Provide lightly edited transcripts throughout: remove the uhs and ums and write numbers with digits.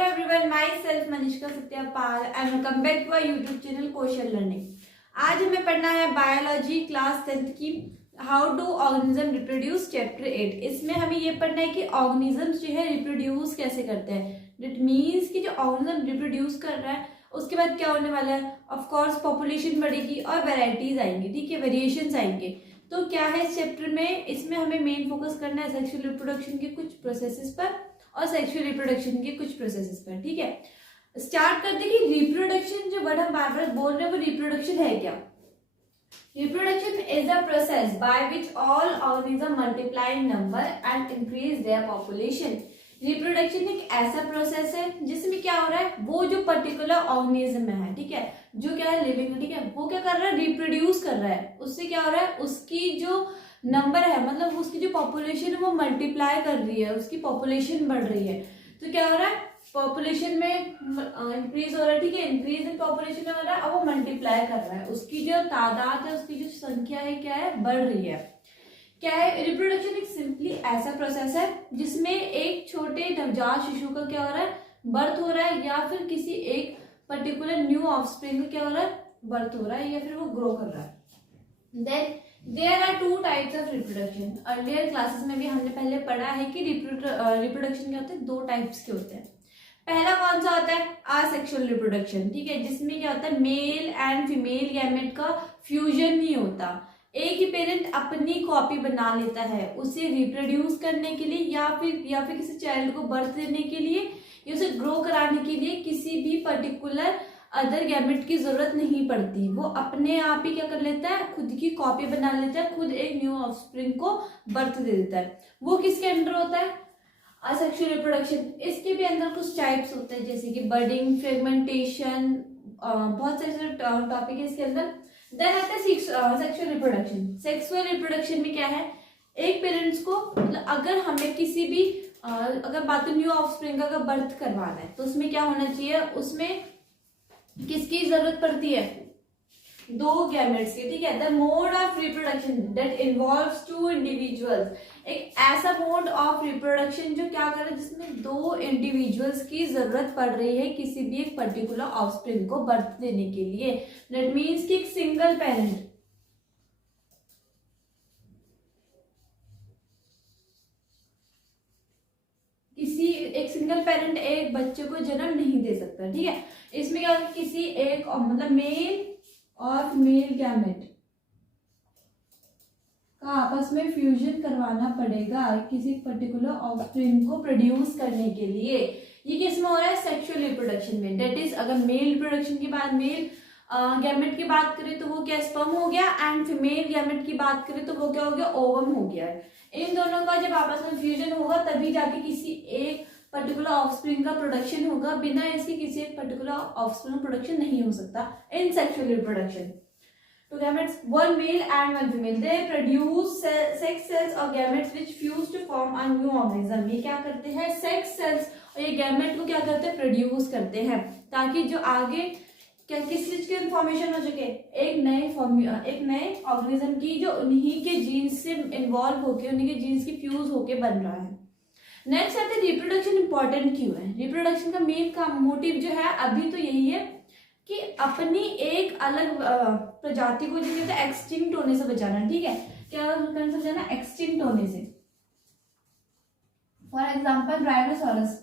Hello everyone, myself Manishka Satyapal and welcome back to our YouTube channel Kosher Learning। आज हमें पढ़ना है biology class 10th की how do organism reproduce chapter 8। इसमें हमें ये पढ़ना है कि ऑर्गेनिजम्स जो है रिप्रोड्यूस कैसे करते हैं। इट मीन्स कि जो ऑर्गेनिज्म रिप्रोड्यूस कर रहा है उसके बाद क्या होने वाला है, ऑफ कोर्स पॉपुलेशन बढ़ेगी और वेराइटीज आएंगी, ठीक है, वेरिएशंस आएंगे। तो क्या है इस चैप्टर में, इसमें हमें मेन फोकस करना है सेक्सुअल रिप्रोडक्शन के कुछ प्रोसेसेस पर और सेक्सुअल रिप्रोडक्शन के कुछ प्रोसेसेस पर, ठीक है। स्टार्ट करते कि रिप्रोडक्शन जो वर्ड हम बार बार बोल रहे हैं वो रिप्रोडक्शन है क्या। Reproduction is a process by which all organism multiply in number and increase their population. Reproduction एक ऐसा प्रोसेस है जिसमें क्या हो रहा है, वो जो पर्टिकुलर ऑर्गेनिज्म है, ठीक है, जो क्या है लिविंग, ठीक है, वो क्या कर रहा है, रिप्रोड्यूस कर रहा है। उससे क्या हो रहा है, उसकी जो नंबर है, मतलब उसकी जो पॉपुलेशन है वो मल्टीप्लाई कर रही है, उसकी पॉपुलेशन बढ़ रही है। तो क्या हो रहा है, पॉपुलेशन में इंक्रीज हो रहा है, ठीक है, इंक्रीज इन पॉपुलेशन में हो रहा है, अब वो मल्टीप्लाई कर रहा है, उसकी जो तादाद है, उसकी जो संख्या है क्या है, बढ़ रही है। क्या है रिप्रोडक्शन, एक सिंपली ऐसा प्रोसेस है जिसमें एक छोटे नवजात शिशु का क्या हो रहा है, बर्थ हो रहा है, या फिर किसी एक पर्टिकुलर न्यू ऑफस्प्रिंग का क्या हो रहा है, बर्थ हो रहा है, या फिर वो ग्रो कर रहा है। Then there are two types of reproduction. Earlier classes में भी हमने पहले पढ़ा है कि रिप्रोडक्शन क्या होते हैं, दो टाइप्स के होते हैं। पहला कौन सा होता है, असेक्सुअल रिप्रोडक्शन, ठीक है, जिसमें क्या होता है मेल एंड फीमेल गैमेट का फ्यूजन नहीं होता, एक ही पेरेंट अपनी कॉपी बना लेता है उसे रिप्रोड्यूस करने के लिए, या फिर किसी चाइल्ड को बर्थ देने के लिए, या उसे ग्रो कराने के लिए किसी भी पर्टिकुलर अदर गैमेट की जरूरत नहीं पड़ती। वो अपने आप ही क्या कर लेता है, खुद की कॉपी बना लेता है, खुद एक न्यू ऑफस्प्रिंग को बर्थ दे देता है। वो किसके अंडर होता है, असेक्सुअल रिप्रोडक्शन। इसके भी अंदर कुछ टाइप्स होते हैं जैसे कि बडिंग, फ्रेगमेंटेशन, बहुत सारे टॉपिक है इसके अंदर। देन आता है सेक्सुअल रिप्रोडक्शन। सेक्सुअल रिप्रोडक्शन में क्या है, एक पेरेंट्स को मतलब अगर हमें किसी भी अगर बात न्यू ऑफस्प्रिंग का बर्थ करवाना है तो उसमें क्या होना चाहिए, उसमें किसकी जरूरत पड़ती है, दो गैमेट्स की, ठीक है। The mode of reproduction that involves two individuals, एक ऐसा मोड ऑफ रिप्रोडक्शन जो क्या कर रहा है, जिसमें दो इंडिविजुअल्स की जरूरत पड़ रही है किसी भी एक पर्टिकुलर ऑफस्प्रिंग को बर्थ देने के लिए। दैट मीन्स कि एक सिंगल पेरेंट एक बच्चे को जन्म नहीं दे सकता, ठीक है। इसमें क्या होता है, किसी एक मतलब मेल और फीमेल गैमेट का आपस में फ्यूजन करवाना पड़ेगा किसी पर्टिकुलर ऑफस्प्रिंग को प्रोड्यूस करने के लिए। ये किस में हो रहा है, सेक्सुअल रिप्रोडक्शन में। दैट इज अगर मेल रिप्रोडक्शन की बात, मेल गैमेट की बात करें तो वो क्या स्पर्म हो गया, एंड फीमेल गैमेट की बात करें तो वो क्या हो गया, ओवम हो गया। इन दोनों का जब आपस में फ्यूजन होगा तभी जाके किसी एक पर्टिकुलर ऑफस्प्रिंग का प्रोडक्शन होगा, बिना इसके किसी एक पर्टिकुलर ऑफस्प्रिंग प्रोडक्शन नहीं हो सकता इन सेक्सुअल रिप्रोडक्शन। तो gametes, one male and one female, they produce sex cells or gametes which fuse to form a new organism। ये क्या करते हैं, सेक्स सेल्स और ये गैमेट को क्या करते हैं, प्रोड्यूस करते हैं, ताकि जो आगे क्या किस चीज की फॉर्मेशन हो सके, एक नए ऑर्गेनिज्म की जो उन्हीं के जीन्स से इन्वॉल्व होके, उन्हीं के जीन्स की फ्यूज होके बन रहा है। नेक्स्ट आते हैं रिप्रोडक्शन इंपॉर्टेंट क्यों है। रिप्रोडक्शन का मेन का मोटिव जो है अभी तो यही है कि अपनी एक अलग प्रजाति को जो कहते हैं एक्सटिंक्ट होने से बचाना, ठीक है, क्या करना से बचाना, एक्सटिंक्ट होने से। फॉर एग्जांपल राइनोसॉरस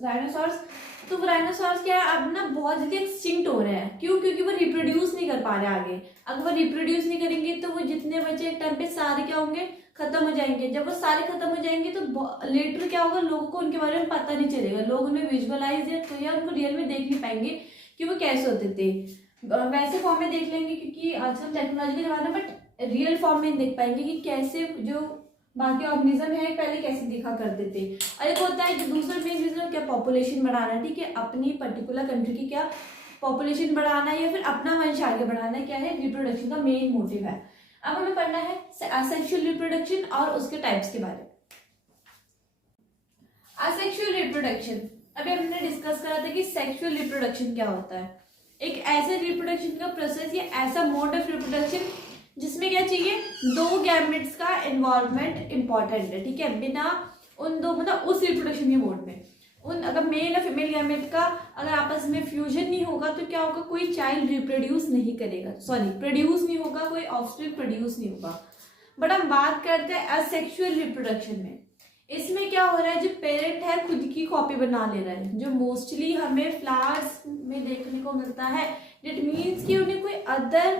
तो राइनोसॉरस क्या है, अब ना बहुत ज्यादा एक्सटिंक्ट हो रहे हैं। क्यों, क्योंकि वो रिप्रोड्यूस नहीं कर पा रहे आगे। अगर वो रिप्रोड्यूस नहीं करेंगे तो वो जितने बचे एक टाइम पे सारे क्या होंगे, खत्म हो जाएंगे। जब वो सारे खत्म हो जाएंगे तो लेटर क्या होगा, लोगों को उनके बारे में पता नहीं चलेगा, लोग उन्हें विजुअलाइज या उनको रियल में देख नहीं पाएंगे कि वो कैसे होते थे। वैसे फॉर्म में देख लेंगे क्योंकि आजकल टेक्नोलॉजी का जमाना, बट रियल फॉर्म में देख पाएंगे कि कैसे जो बाकी ऑर्गेनिज्म है पहले कैसे दिखा करते थे। और एक होता है जो दूसरा मेन रीजन क्या, पॉपुलेशन बढ़ाना, ठीक है, अपनी पर्टिकुलर कंट्री की क्या पॉपुलेशन बढ़ाना या फिर अपना वंश आगे बढ़ाना, क्या है रिप्रोडक्शन का मेन मोटिव है। अब हमें पढ़ना है असेक्सुअल रिप्रोडक्शन और उसके टाइप्स के बारे में। असेक्सुअल रिप्रोडक्शन अभी हमने डिस्कस करा था कि सेक्सुअल रिप्रोडक्शन क्या होता है, एक ऐसे रिप्रोडक्शन का प्रोसेस या ऐसा मोड ऑफ रिप्रोडक्शन जिसमें क्या चाहिए, दो गैमेट्स का इन्वॉल्वमेंट इंपॉर्टेंट है, ठीक है, बिना उन दो मतलब उस रिप्रोडक्शन के मोड में उन अगर मेल और फीमेल गैमेट का अगर आपस में फ्यूजन नहीं होगा तो क्या होगा, कोई चाइल्ड रिप्रोड्यूस नहीं करेगा, सॉरी प्रोड्यूस नहीं होगा, कोई ऑफस्प्रिंग प्रोड्यूस नहीं होगा। बट हम बात करते हैं असेक्सुअल रिप्रोडक्शन में। इसमें क्या हो रहा है, जो पेरेंट है खुद की कॉपी बना ले रहा है, जो मोस्टली हमें फ्लावर्स में देखने को मिलता है। इट मीन्स कि उन्हें कोई अदर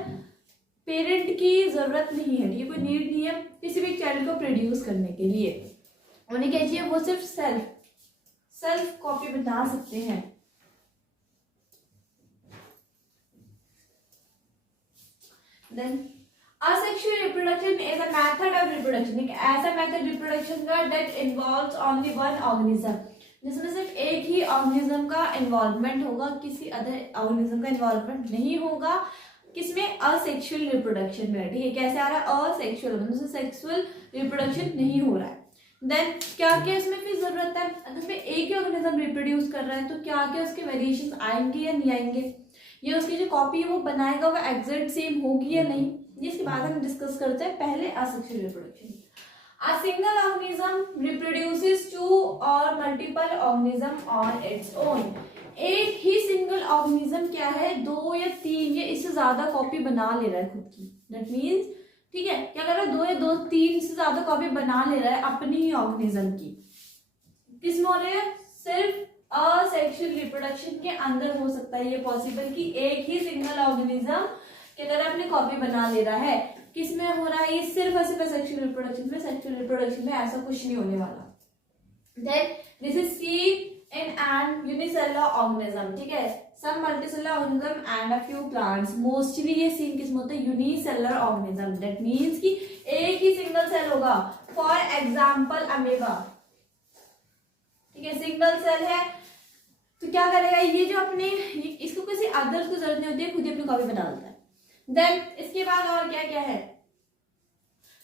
पेरेंट की जरूरत नहीं है, ठीक है, कोई नीड नहीं है किसी भी चाइल्ड को प्रोड्यूस करने के लिए। उन्हें क्या चाहिए, वो सिर्फ सेल्फ कॉपी बना सकते हैं। Then asexual reproduction is a method of reproduction, एक ऐसा मेथड रिप्रोडक्शन का that involves only one organism, जिसमें सिर्फ एक ही ऑर्गेनिज्म का इन्वॉल्वमेंट होगा, किसी अदर ऑर्गेनिज्म का इन्वॉल्वमेंट नहीं होगा। किसमें, असेक्सुअल रिप्रोडक्शन में, ठीक है। कैसे आ रहा है, असेक्सुअल मतलब सेक्सुअल रिप्रोडक्शन नहीं हो रहा है। देन क्या क्या इसमें फिर जरूरत है, अगर इसमें एक ही ऑर्गेनिज्म रिप्रोड्यूस कर रहा है तो क्या क्या उसके वेरिएशन आएंगे या नहीं आएंगे, या उसकी जो कॉपी है वो बनाएगा वो एग्जैक्ट सेम होगी या नहीं, इसके बाद हम डिस्कस करते हैं। पहले asexual reproduction. A single organism reproduces two or multiple organism on its own. एक ही सिंगल ऑर्गेनिज्म क्या है, 2 या 3 या इससे ज्यादा कॉपी बना ले रहा है खुद की। दैट मीन्स, ठीक है, क्या कर रहा है, 2 या 3 से ज्यादा कॉपी बना ले रहा है अपनी ही ऑर्गेनिज्म की। किसमें हो रहा है, सिर्फ असेक्सुअल रिप्रोडक्शन के अंदर हो सकता है ये पॉसिबल कि एक ही सिंगल ऑर्गेनिज्म क्या कर रहा है, अपनी कॉपी बना ले रहा है। किसमें हो रहा है ये, सिर्फ और सिर्फ सेक्सुअल रिप्रोडक्शन में। सेक्सुअल रिप्रोडक्शन में ऐसा कुछ नहीं होने वाला। Then this is seen in an unicellular organism, ठीक है, some multicellular organism and a few plants. Mostly ये सीन किसमें होता है, यूनिसेलुलर ऑर्गेनिज्म। दैट मीन्स कि एक ही सिंगल सेल होगा। फॉर एग्जाम्पल अमीबा, ठीक है, सिंगल सेल है तो क्या करेगा ये जो अपने, इसको किसी अदर को जरूरत नहीं होती है, खुद ही अपनी कॉपी बना लेता है। देन इसके बाद और क्या क्या है,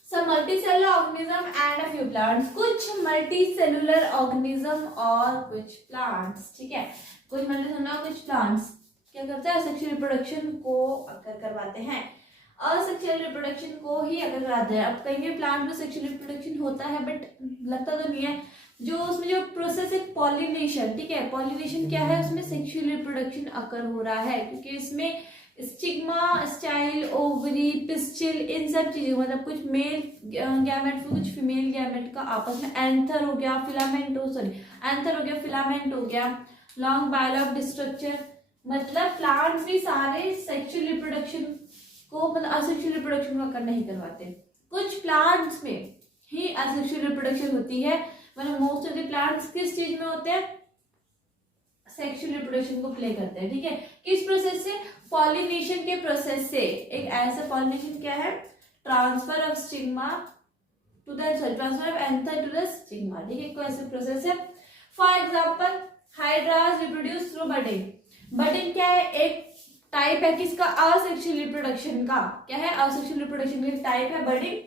some multicellular organism and a few plants, कुछ मल्टीसेलुलर ऑर्गेनिज्म और कुछ प्लांट्स, ठीक है, कुछ मल्टीसेलुलर कुछ प्लांट्स क्या करते हैं, सेक्सुअल रिप्रोडक्शन को अकर करवाते हैं। असेक्सुअल रिप्रोडक्शन को ही अकर कराते हैं। अब कहीं प्लांट में सेक्सुअल रिप्रोडक्शन होता है बट लगता तो नहीं है। जो उसमें जो प्रोसेस है पॉलिनेशन, ठीक है, पॉलिनेशन क्या है, उसमें सेक्सुअल रिप्रोडक्शन अकर हो रहा है क्योंकि इसमें स्टिग्मा, स्टाइल, ओवरी, पिस्टिल, इन सब चीजों मतलब कुछ मेल गैमेट कुछ फीमेल गैमेट का आपस में एंथर हो गया, फिलामेंट हो, सॉरी एंथर हो गया, फिलामेंट हो गया, लॉन्ग बायोलॉग स्ट्रक्चर, मतलब प्लांट्स भी सारे सेक्सुअल रिप्रोडक्शन को मतलब असेक्सुअल रिप्रोडक्शन का नहीं करवाते। कुछ प्लांट्स में ही असेक्सुअल रिप्रोडक्शन होती है, मतलब मोस्ट ऑफ द प्लांट्स किस चीज में होते हैं, सेक्सुअल रिप्रोडक्शन को प्ले करते हैं, ठीक है। किस प्रोसेस से, पॉलिनेशन के प्रोसेस से। एक ऐसा पॉलिनेशन क्या है, transfer of stigma to the transfer of anther to the stigma, ठीक है, कोई ऐसा प्रोसेस है। For example hydras reproduce through budding. Budding क्या है, एक टाइप है किसका, असेक्सुअल रिप्रोडक्शन का। क्या है, असेक्सुअल रिप्रोडक्शन का टाइप है बडिंग,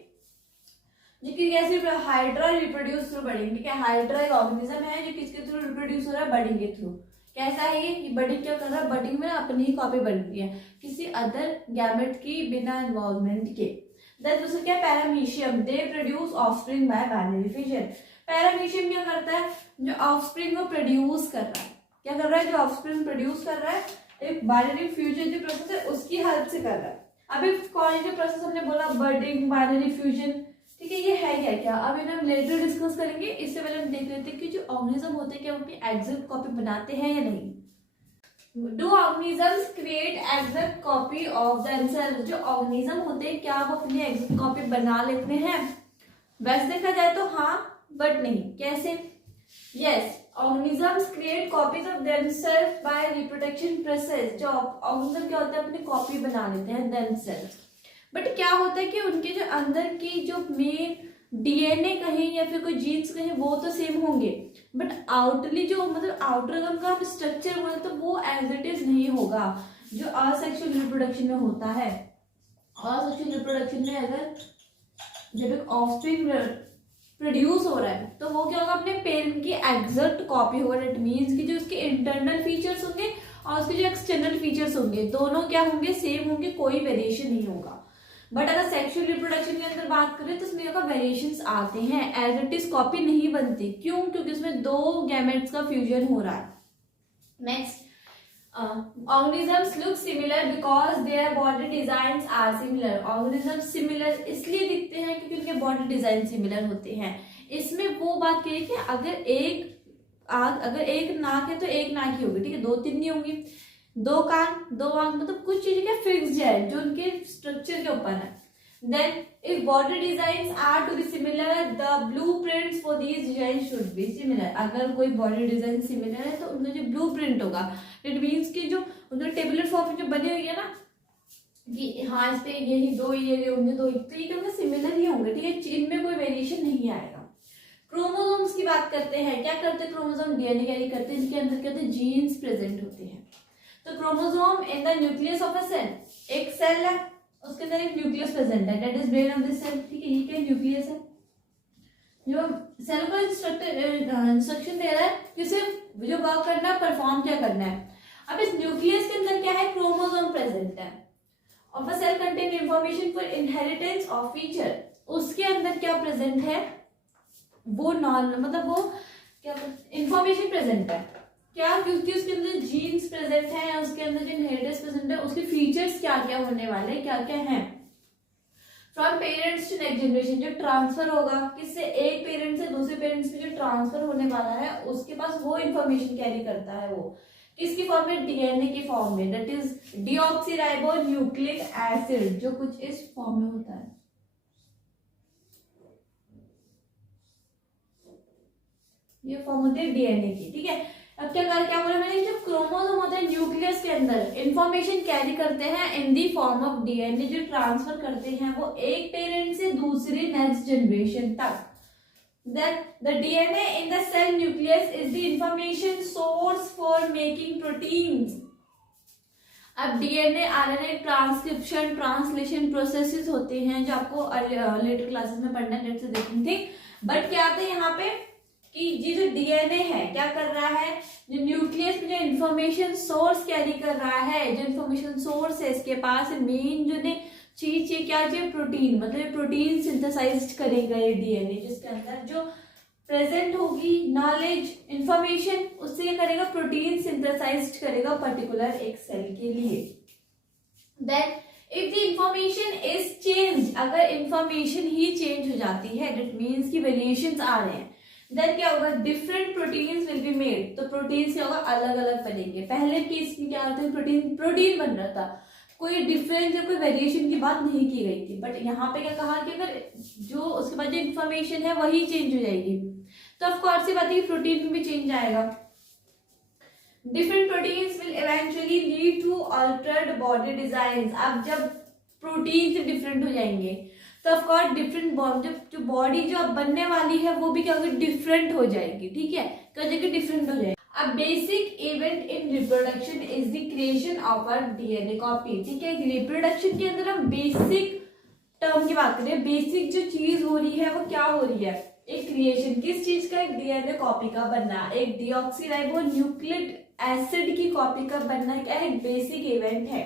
जो कि कैसे हाइड्रा रिप्रोड्यूस थ्रू बडिंग, ठीक है, हाइड्रा एक ऑर्गेनिज्म है जो किसके थ्रू रिप्रोड्यूस हो रहा है, बडिंग के थ्रू। कैसा है ये कि बडिंग क्या कर रहा है, बडिंग में अपनी ही कॉपी बन रही है किसी अदर गैमेट की बिना इन्वॉल्वमेंट के। देन दूसरा क्या, paramecium, they produce offspring bye binary fission. Paramecium क्या करता है, जो ऑफस्प्रिंग को प्रोड्यूस कर रहा है, क्या कर रहा है, जो ऑफस्प्रिंग प्रोड्यूस कर रहा है एक बाइनरी फ्यूजन जो प्रोसेस है उसकी हेल्प से कर रहा है। अभी कौन जो प्रोसेस हमने बोला, बडिंग, बाइनरी फ्यूजन, ठीक है, ये है क्या अब इन्हें हम लेटर डिस्कस करेंगे। इससे पहले हम देख लेते हैं कि जो ऑर्गेनिज्म होते हैं क्या वो अपनी एग्जैक्ट कॉपी बनाते हैं या नहीं। Do organisms create exact copy of themselves, जो ऑर्गेनिज्म होते हैं क्या वो अपनी एग्जैक्ट कॉपी बना लेते हैं। वैसे देखा जाए तो हाँ बट नहीं। कैसे, yes, organisms create copies of themselves by reproduction process. जो ऑर्गेनिज्म क्या होता है अपनी कॉपी बना लेते हैं देमसेल्व्स, बट क्या होता है कि उनके जो अंदर की जो मेन डीएनए कहें या फिर कोई जीन्स कहें वो तो सेम होंगे, बट आउटरली जो मतलब आउटर का स्ट्रक्चर बोले तो वो एज इट इज नहीं होगा जो असेक्सुअल रिप्रोडक्शन में होता है। असेक्सुअल रिप्रोडक्शन में अगर जब एक ऑफस्प्रिंग प्रोड्यूस हो रहा है तो वो क्या होगा, अपने पेरेंट की एग्जैक्ट कॉपी होगा। इट मीन्स कि जो उसके इंटरनल फीचर्स होंगे और उसके जो एक्सटर्नल फीचर्स होंगे दोनों क्या होंगे, सेम होंगे, कोई वेरिएशन नहीं होगा। बट अगर सेक्सुअल रिप्रोडक्शन के अंदर बात करें तो उसमें वेरिएशंस आते हैं, एज इट इज कॉपी नहीं बनती। क्यों? क्योंकि उसमें दो गैमेट्स का फ्यूजन हो रहा है। Next, organisms look similar because their body designs are similar. Organisms similar इसलिए दिखते हैं क्योंकि उनके बॉडी डिजाइन सिमिलर होते हैं। इसमें वो बात कही कि अगर एक नाक है तो एक नाक ही होगी, ठीक है, दो तीन नहीं होंगी। दो कान दो आंख, मतलब कुछ चीजें क्या फिक्स्ड है जो उनके स्ट्रक्चर के ऊपर है। Then if body designs are to be similar the blueprints for these design should be similar. अगर कोई बॉडी डिजाइन सिमिलर है तो उनका जो ब्लूप्रिंट होगा, इट मीन्स कि जो उनके टेबुलर फॉर्म में जो बने हुए है ना कि हाँ इस पे यही दो ये होंगे, दो तो ये क्या सिमिलर ही होंगे, ठीक है, इनमें कोई वेरिएशन नहीं आएगा। क्रोमोसोम्स की बात करते हैं, क्या करते हैं क्रोमोसोम? डीएनए कैरी करते हैं, जिसके अंदर कहते हैं जीन्स प्रेजेंट होते हैं। तो chromosome in the nucleus of a cell, एक सेल है उसके अंदर एक न्यूक्लियस प्रेजेंट है, that is brain of this cell, ठीक है, ये क्या न्यूक्लियस है जो सेल को इंस्ट्रक्शन दे रहा है कि सिर्फ जो वर्क करना है, परफॉर्म क्या करना है। अब इस न्यूक्लियस के अंदर क्या है? क्रोमोसोम प्रेजेंट है। Of a cell contain information for inheritance of feature, उसके अंदर क्या प्रेजेंट है? वो मतलब वो क्या इंफॉर्मेशन प्रेजेंट है, क्या? क्योंकि उसके अंदर जीन्स प्रेजेंट है, उसके अंदर जो इनहेरिटेंस प्रेजेंट है, उसके फीचर्स क्या क्या होने वाले, क्या क्या हैं। From parents to next generation, जो ट्रांसफर होगा किससे? एक पेरेंट से दूसरे पेरेंट्स में जो ट्रांसफर होने वाला है उसके पास वो इंफॉर्मेशन कैरी करता है। वो किसकी फॉर्म में? डीएनए के फॉर्म में, that is deoxyribo nucleic acid, जो कुछ इस फॉर्म में होता है। ये फॉर्म होती है डीएनए की, ठीक है। अब क्या बोला मैंने? जब क्रोमोसोम होते हैं न्यूक्लियस के अंदर, इंफॉर्मेशन कैरी करते हैं इन दी फॉर्म ऑफ डीएनए, जो ट्रांसफर करते हैं वो एक पेरेंट से दूसरे नेक्स्ट जनरेशन तक। Then the DNA in the cell nucleus is the information source for making proteins. अब DNA RNA transcription translation processes होते हैं जो आपको लेटर क्लासेस में पढ़ना है, से देखेंगे। बट क्या आता है यहाँ पे कि ये जो डीएनए है क्या कर रहा है? जो न्यूक्लियस में जो इंफॉर्मेशन सोर्स कैरी कर रहा है, जो इंफॉर्मेशन सोर्स है इसके पास मेन जो ने चीज है क्या चाहिए? प्रोटीन, मतलब प्रोटीन सिंथेसाइज करेगा ये डीएनए, जिसके अंदर जो प्रेजेंट होगी नॉलेज इंफॉर्मेशन, उससे क्या करेगा? प्रोटीन सिंथेसाइज करेगा पर्टिकुलर एक सेल के लिए। Then if the information is change, अगर इंफॉर्मेशन ही चेंज हो जाती है दैट मीन्स की वेरिएशंस आ रहे हैं, देन क्या होगा? Different proteins will be made. तो प्रोटीन्स क्या होगा? अलग अलग बनेंगे। पहले केस में क्या होता है? प्रोटीन बन रहा था, कोई डिफरेंस या कोई वेरिएशन की बात नहीं की गई थी। बट यहाँ पे क्या कहा कि अगर जो उसके बाद जो इन्फॉर्मेशन है वही चेंज हो जाएगी, तो ऑफ कोर्स ये बात है कि प्रोटीन में भी चेंज आएगा। Different proteins will eventually lead to altered body design. अब जब प्रोटीन से डिफरेंट हो जाएंगे तो ऑफ कोर्स डिफरेंट जो बॉडी जो अब बनने वाली है वो भी क्या होगी? डिफरेंट हो जाएगी, ठीक है, क्या जगह डिफरेंट हो जाएगी। A basic event in reproduction is the creation of a DNA copy, ठीक है। रिप्रोडक्शन के अंदर हम बेसिक टर्म की बात करें, बेसिक जो चीज हो रही है वो क्या हो रही है? एक क्रिएशन, किस चीज का? एक डीएनए कॉपी का बनना, एक डीऑक्सीराइबो न्यूक्लिक एसिड की कॉपी का बनना क्या है? एक बेसिक इवेंट है।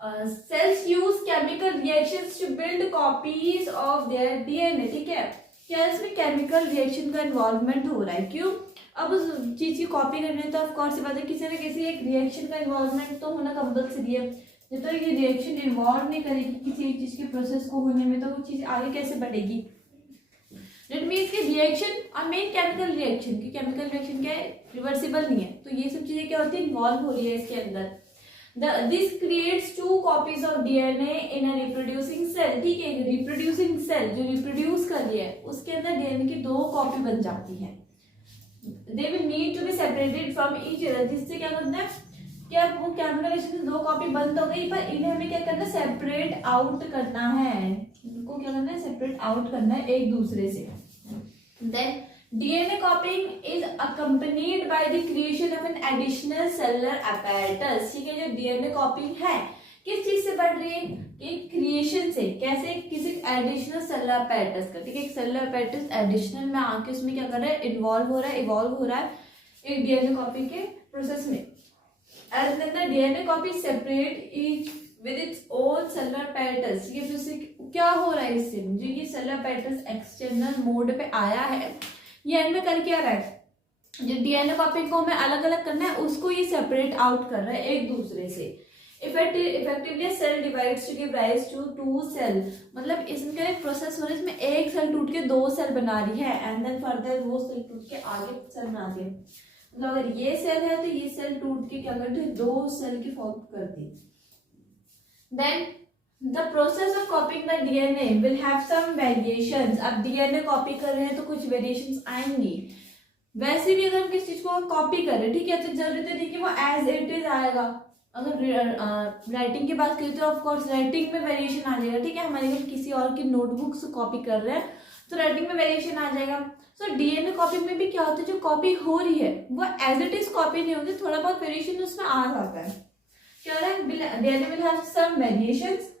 Cells use chemical reactions to build copies of their DNA, ठीक है। क्या इसमें केमिकल रिएक्शन का इन्वॉल्वमेंट हो रहा है? क्यों? अब उस चीज की कॉपी करनी है तो ऑफ कोर्स बात है किसी न किसी एक रिएक्शन का इन्वॉल्वमेंट तो होना कंपल्सरी है। जब तक ये रिएक्शन इन्वॉल्व नहीं करेगी किसी एक चीज के प्रोसेस को होने में, तो वो चीज आगे कैसे बढ़ेगी? दैट मीन्स कि रिएक्शन और मेन केमिकल रिएक्शन की केमिकल रिएक्शन क्या है? रिवर्सिबल नहीं है। तो ये सब चीजें क्या होती है? इन्वॉल्व हो रही है इसके अंदर। This creates two copies of DNA in a reproducing cell, ठीक है। रिप्रोड्यूसिंग सेल जो रिप्रोड्यूस कर रही है उसके अंदर डीएनए की दो कॉपी बन जाती है। They will need to be separated from each other, जिससे क्या करना है? क्या वो केमिकल रिएक्शन से दो कॉपी बंद हो गई, पर इन्हें हमें क्या करना है? सेपरेट आउट करना है। इनको क्या करना है? सेपरेट आउट करना है एक दूसरे से। Then DNA copying is accompanied by the creation of an additional cellular apparatus, ठीक है। जो DNA copying है किस चीज से बढ़ रही है? एक क्रिएशन से। कैसे? किसी एडिशनल सेलुलर apparatus का, ठीक है। एक सेलुलर apparatus एडिशनल में आके उसमें क्या कर रहा है? इन्वॉल्व हो रहा है एक डीएनए कॉपी के प्रोसेस में। As then the DNA copy separate each with its own cellular patterns. ये फिर से क्या हो रहा है इससे, जो ये सेलुलर पैटर्न्स एक्सटर्नल मोड पे आया है, ये एंड में कर क्या रहा है, जो डीएनए कॉपी को हमें अलग अलग करना है उसको ये सेपरेट आउट कर रहा है एक दूसरे से। Effectively cell divides to give rise to two cell, मतलब इसमें एक प्रोसेस हो रहा है, इसमें एक सेल टूट के दो सेल बना रही है एंड देन फर्दर वो सेल टूट के आगे सेल बनाती है। मतलब अगर ये सेल है तो ये सेल टूट के क्या करती है, दो सेल की फॉर्म करती है। Then the process of copying the DNA will have some variations. अब डीएनए कॉपी कर रहे हैं तो कुछ वेरिएशंस आएंगी। वैसे भी अगर हम किसी चीज को कॉपी कर रहे हैं, ठीक है, तो जरूरत नहीं कि वो एज इट इज आएगा। अगर राइटिंग की बात करें तो ऑफ कोर्स राइटिंग में वेरिएशन आ जाएगा, ठीक है, हमारे घर किसी और की नोटबुक से कॉपी कर रहे हैं तो राइटिंग में वेरिएशन आ जाएगा। सो डीएनए कॉपी में भी क्या होता है, जो कॉपी हो रही है वो एज इट इज कॉपी नहीं होती, थोड़ा बहुत वेरिएशन उसमें आ जाता है। क्या हो रहा है, DNA will have some variations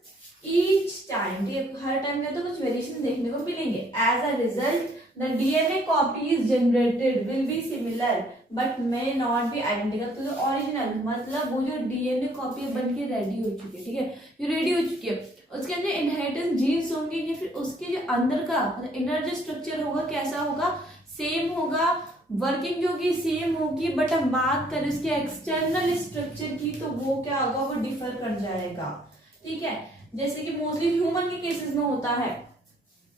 each time, हर टाइम में तो कुछ वेरिएशन देखने को मिलेंगे। As a result the DNA copies generated will be similar but may not be identical to the original. मतलब वो जो डीएनए कॉपी बन के रेडी हो चुकी है, ठीक है, ये रेडी हो चुकी है, उसके अंदर इनहेरिटेंस जीन्स होंगे कि फिर उसके जो अंदर का इनर जो स्ट्रक्चर होगा कैसा होगा, सेम होगा, वर्किंग जो होगी सेम होगी, बट हम बात करें उसके एक्सटर्नल स्ट्रक्चर की तो वो क्या होगा, वो डिफर कर जाएगा, ठीक है। जैसे कि मोस्टली ह्यूमन के केसेस में होता है,